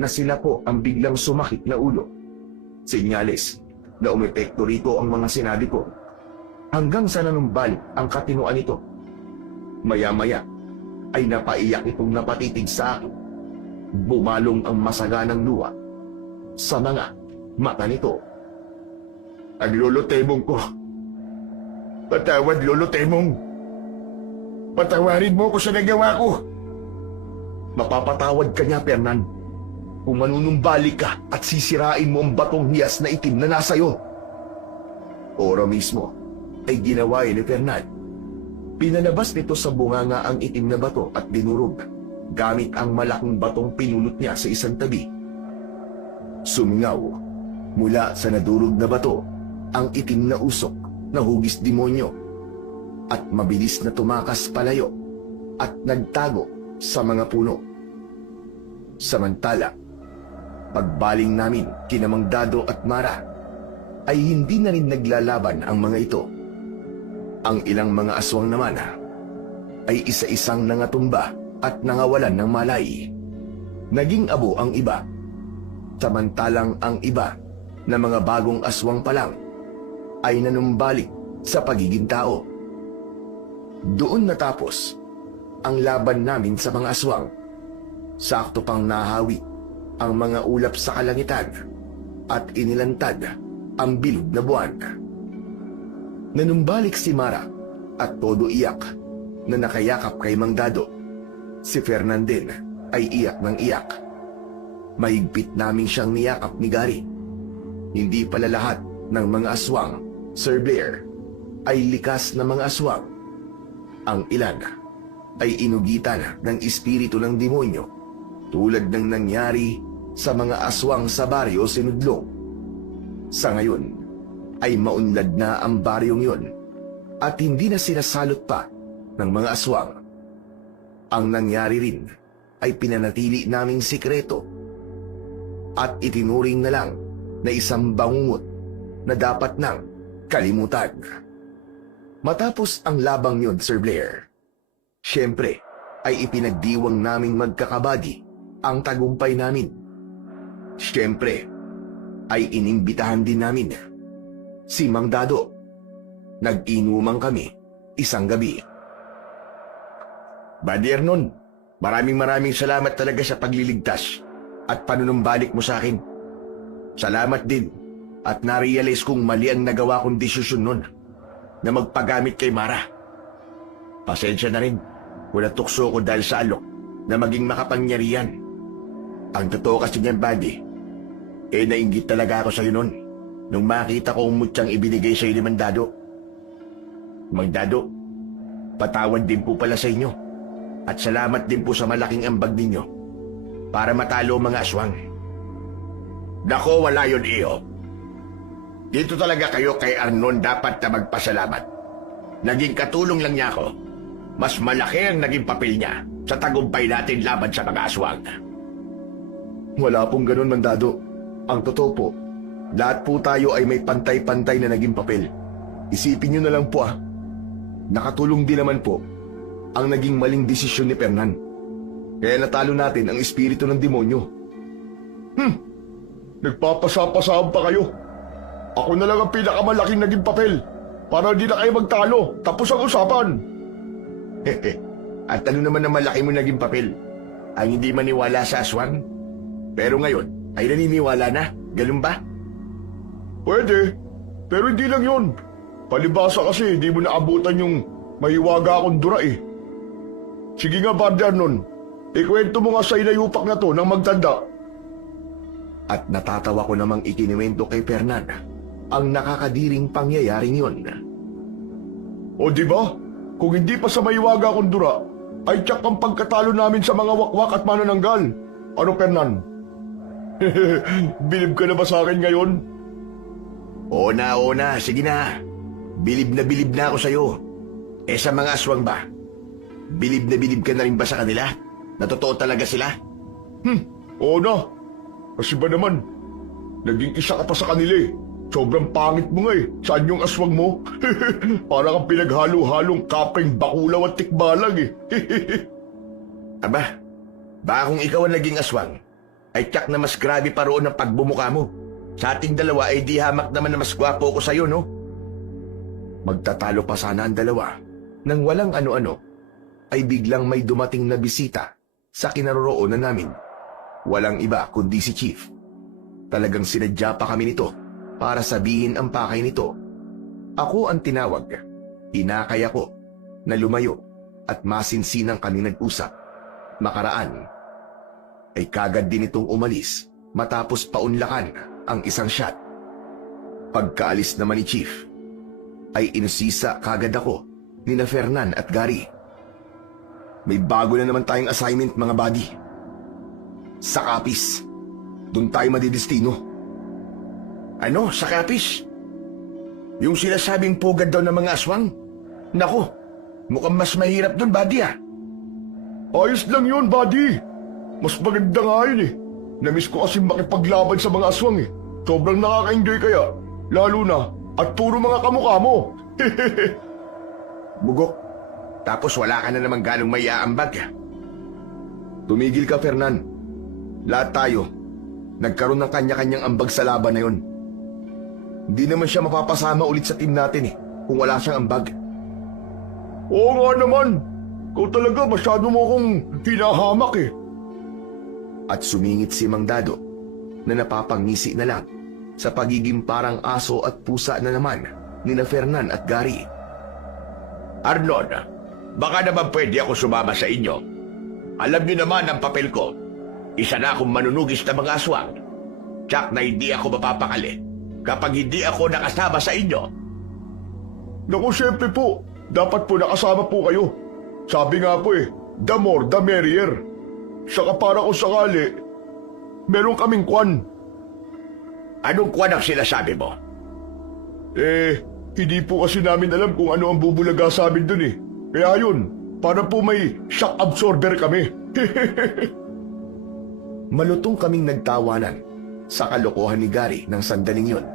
na sila po ang biglang sumakit na ulo. Senyales na umepekto rito ang mga sinabi ko hanggang sa nanumbalik ang katinuan nito. Maya-maya ay napaiyak itong napatitig sa akin. Bumalong ang masaganang luha sa mga mata nito. Ang Lolo Temong ko. Patawad, Lolo Temong. Patawarin mo ko sa nagawa ko. Mapapatawad ka niya, Fernan, kung manunumbalik ka at sisirain mo ang batong hiyas na itim na nasa'yo. Ora mismo ay ginawa ni Fernan. Pinalabas nito sa bunganga ang itim na bato at dinurog gamit ang malaking batong pinulot niya sa isang tabi. Sumingaw mula sa nadurog na bato ang itim na usok na hugis demonyo at mabilis na tumakas palayo at nagtago sa mga puno. Samantala, pagbaling namin kina Mang Dado at Mara, ay hindi na rin naglalaban ang mga ito. Ang ilang mga aswang naman ay isa-isang nangatumba at nangawalan ng malay. Naging abo ang iba, samantalang ang iba na mga bagong aswang pa lang ay nanumbalik sa pagiging tao. Doon natapos ang laban namin sa mga aswang. Sakto pang nahawi ang mga ulap sa kalangitan at inilantad ang bilog na buwan. Nanumbalik si Mara at todo iyak na nakayakap kay Mang Dado. Si Fernandel ay iyak ng iyak. Mahigpit namin siyang niyakap ni Gary. Hindi pala lahat ng mga aswang, Sir Blair, ay likas na mga aswang. Ang ilan ay inugitan ng espiritu ng demonyo tulad ng nangyari sa mga aswang sa baryo Sinudlo. Sa ngayon ay maunlad na ang baryong yon at hindi na sinasalot pa ng mga aswang. Ang nangyari rin ay pinanatili naming sikreto at itinuring na lang na isang bangungot na dapat nang kalimutan. Matapos ang labang yon, Sir Blair, siyempre ay ipinagdiwang naming magkakabagi ang tagumpay namin. Siyempre ay inimbitahan din namin si Mang Dado. Nag-inuman kami isang gabi. Buddy Arnon, maraming salamat talaga sa pagliligtas at panunumbalik mo sa akin. Salamat din at narealize kong mali ang nagawa kong desisyon nun na magpagamit kay Mara. Pasensya na rin kung natukso ko dahil sa alok na maging makapangyarihan. Ang totoo kasi niyan, buddy, nainggit talaga ako sa'yo nun nung makita ko ang mutyang ibinigay sa'yo ni Mang Dado. Mang Dado, patawad din po pala sa inyo at salamat din po sa malaking ambag ninyo para matalo ang mga aswang. Nako, wala yun, iyo. Dito talaga kayo kay Arnon dapat na magpasalamat. Naging katulong lang niya ako. Mas malaki ang naging papel niya sa tagumpay natin laban sa mga aswang. Wala pong ganun, Mang Dado. Ang totoo po, lahat po tayo ay may pantay-pantay na naging papel. Isipin niyo na lang po nakatulong din naman po ang naging maling desisyon ni Fernan. Kaya natalo natin ang espiritu ng demonyo. Nagpapasa-pasaan pa kayo. Ako na lang ang pinakamalaking naging papel para hindi na kayo magtalo. Tapos ang usapan. At ano naman ang malaki mo naging papel? Ang hindi maniwala sa aswang? Pero ngayon ay naniniwala na, ganun ba? Pwede, pero hindi lang yun. Palibasa kasi hindi mo naabutan yung mahiwaga akong dura eh. Sige nga, Buddy Arnon, ikwento mo nga sa inayupak na to ng magtanda. At natatawa ko namang ikiniwento kay Fernan ang nakakadiring pangyayaring yun. O di ba? Kung hindi pa sa mahiwaga akong dura, ay tiyak ang pagkatalo namin sa mga wakwak at manananggal. Ano, Fernan? Bilib ka na ba sa akin ngayon? Oo na, sige na. Bilib na ako sa'yo. Sa mga aswang ba? Bilib ka na rin ba sa kanila? Na totoo talaga sila? Oo na. Kasi ba naman, naging isa ka pa sa kanila eh. Sobrang pangit mo nga eh. Saan yung aswang mo? Para kang pinaghalo-halong kapeng bakulaw at tikbalang eh. Aba, baka kung ikaw ang naging aswang, ay tiyak na mas grabe pa roon ang pagbumuka mo. Sa ating dalawa ay di hamak naman na mas gwapo ko sa'yo, no? Magtatalo pa sana ang dalawa nang walang ano-ano ay biglang may dumating na bisita sa kinaroroonan namin. Walang iba kundi si Chief. Talagang sinadya pa kami nito para sabihin ang pakay nito. Ako ang tinawag. Inakay ako na lumayo at masinsinang kami nag-usap. Makaraan ay kagad din itong umalis matapos paunlakan ang isang shot. Pagkaalis naman ni Chief, ay inusisa kagad ako ni na Fernan at Gary. May bago na naman tayong assignment, mga buddy. Sa Kapis. Doon tayo madidestino. Ano, sa Kapis? Yung sinasabing pugad daw ng mga aswang? Naku, mukhang mas mahirap doon, buddy ah. Ayos lang yun, buddy. Mas maganda nga yun eh. Namiss ko kasi makipaglaban sa mga aswang eh. Sobrang nakaka-enjoy kaya. Lalo na, at puro mga kamukha mo. Bugok, tapos wala ka na namang ganong may aambag. Tumigil ka, Fernan. Lahat tayo, nagkaroon ng kanya-kanyang ambag sa laban na yun. Hindi naman siya mapapasama ulit sa team natin eh, kung wala siyang ambag. Oo nga naman. Ikaw talaga masyado mo kong hinahamak eh. At sumingit si Mang Dado na napapangisi na lang sa pagiging parang aso at pusa na naman ni na Fernan at Gary. Arnon, baka naman pwede ako sumama sa inyo. Alam niyo naman ang papel ko. Isa na akong manunugis na mga aswang. Tsak na hindi ako mapapakali kapag hindi ako nakasama sa inyo? Naku, syempre po. Dapat po nakasama po kayo. Sabi nga po the more the merrier. Saka para kung sakali, meron kaming kwan. Anong kwan ang sinasabi mo? Hindi po kasi namin alam kung ano ang bubulaga sa amin dun Kaya yun, para po may shock absorber kami. Malutong kaming nagtawanan sa kalokohan ni Gary ng sandaling yun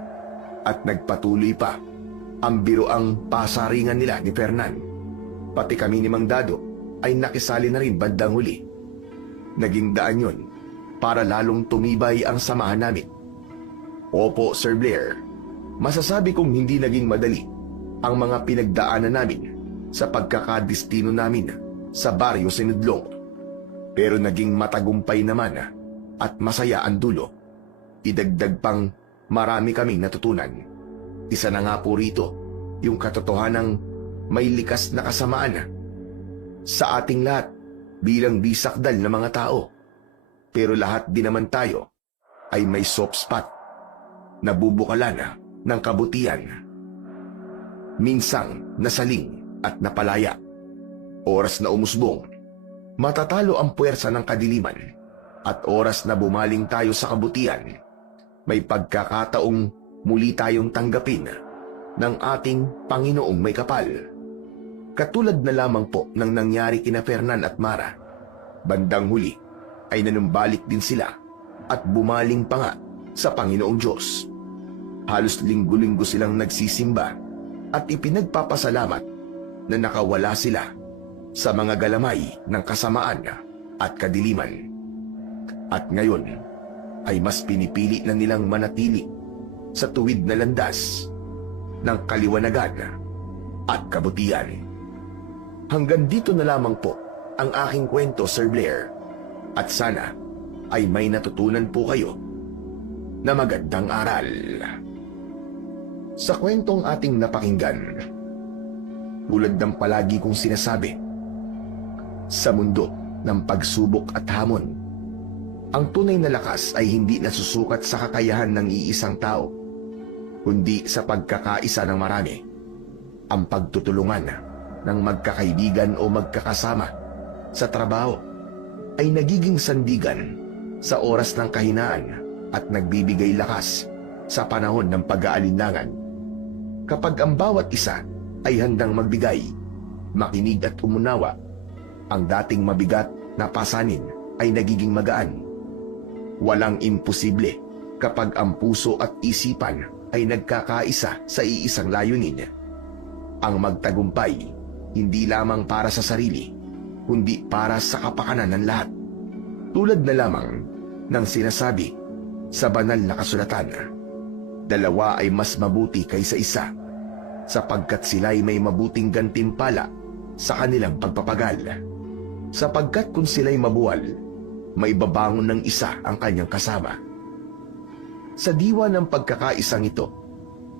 at nagpatuloy pa ang biroang pasaringan nila ni Fernan. Pati kami ni Mang Dado ay nakisali na rin bandang huli. Naging daan yun para lalong tumibay ang samahan namin. Opo, Sir Blair, masasabi kong hindi naging madali ang mga pinagdaanan namin sa pagkakadestino namin sa Baryo Sinidlong. Pero naging matagumpay naman at masaya ang dulo. Idagdag pang marami kaming natutunan. Isa na nga po rito yung katotohanang may likas na kasamaan sa ating lahat bilang di sakdal na mga tao. Pero lahat din naman tayo ay may soft spot, nabubukalan ng kabutihan. Minsang nasaling at napalaya. Oras na umusbong, matatalo ang puwersa ng kadiliman, at oras na bumaling tayo sa kabutihan, may pagkakataong muli tayong tanggapin ng ating Panginoong may kapal. Katulad na lamang po ng nangyari kina Fernan at Mara, bandang huli ay nanumbalik din sila at bumaling pa nga sa Panginoong Diyos. Halos linggo-linggo silang nagsisimba at ipinagpapasalamat na nakawala sila sa mga galamay ng kasamaan at kadiliman. At ngayon ay mas pinipili na nilang manatili sa tuwid na landas ng kaliwanagan at kabutihan. Hanggang dito na lamang po ang aking kwento, Sir Blair, at sana ay may natutunan po kayo na magandang aral. Sa kwentong ating napakinggan, tulad ng palagi kong sinasabi, sa mundo ng pagsubok at hamon, ang tunay na lakas ay hindi nasusukat sa kakayahan ng iisang tao, kundi sa pagkakaisa ng marami. Ang pagtutulungan ng magkakaibigan o magkakasama sa trabaho ay nagiging sandigan sa oras ng kahinaan at nagbibigay lakas sa panahon ng pag-aalinlangan. Kapag ang bawat isa ay handang magbigay, makinig at umunawa, ang dating mabigat na pasanin ay nagiging magaan. Walang imposible kapag ang puso at isipan ay nagkakaisa sa iisang layunin. Ang magtagumpay, hindi lamang para sa sarili, kundi para sa kapakanan ng lahat. Tulad na lamang ng sinasabi sa banal na kasulatan, dalawa ay mas mabuti kaysa isa, sapagkat sila'y may mabuting gantimpala sa kanilang pagpapagal. Sapagkat kung sila'y mabuwal, may babangon ng isa ang kanyang kasama. Sa diwa ng pagkakaisang ito,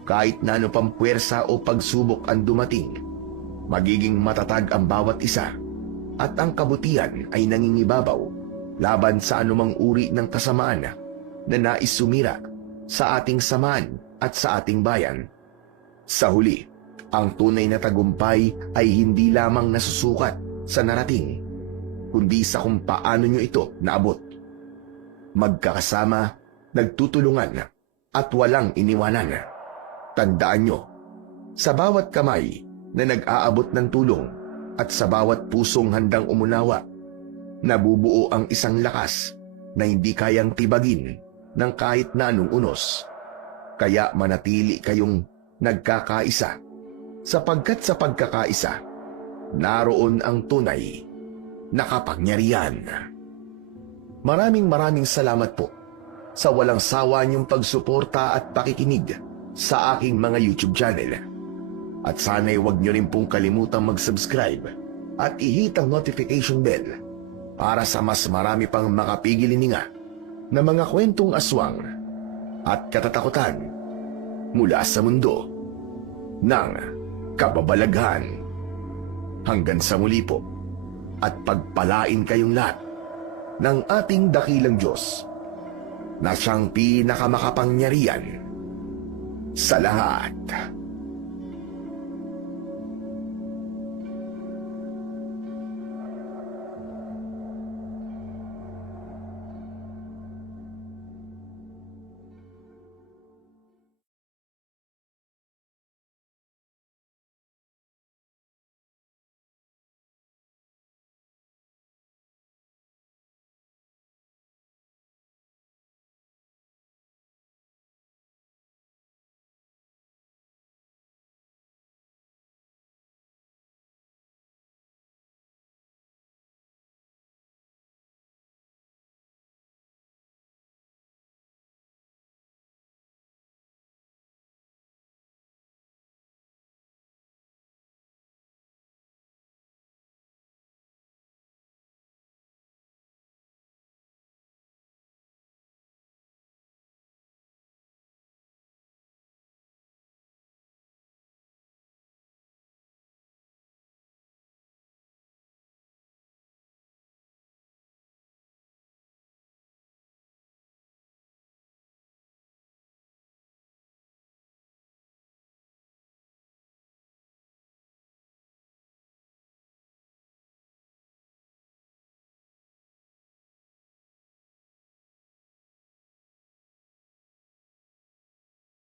kahit na ano pang puwersa o pagsubok ang dumating, magiging matatag ang bawat isa, at ang kabutihan ay nangingibabaw laban sa anumang uri ng kasamaan na nais sumira sa ating samaan at sa ating bayan. Sa huli, ang tunay na tagumpay ay hindi lamang nasusukat sa narating, kundi sa kung paano nyo ito naabot. Magkakasama, nagtutulungan, at walang iniwanan. Tandaan nyo, sa bawat kamay na nag-aabot ng tulong at sa bawat pusong handang umunawa, nabubuo ang isang lakas na hindi kayang tibagin ng kahit na anong unos. Kaya manatili kayong nagkakaisa, sapagkat sa pagkakaisa, naroon ang tunay na kapangyarihan. Maraming salamat po sa walang sawa niyong pagsuporta at pakikinig sa aking mga YouTube channel. At sana'y huwag niyo rin pong kalimutang mag-subscribe at i-hit ang notification bell para sa mas marami pang makapigilininga na mga kwentong aswang at katatakutan mula sa mundo ng kababalaghan. Hanggang sa muli po, at pagpalain kayong lahat ng ating dakilang Diyos na siyang pinakamakapangyarihan sa lahat.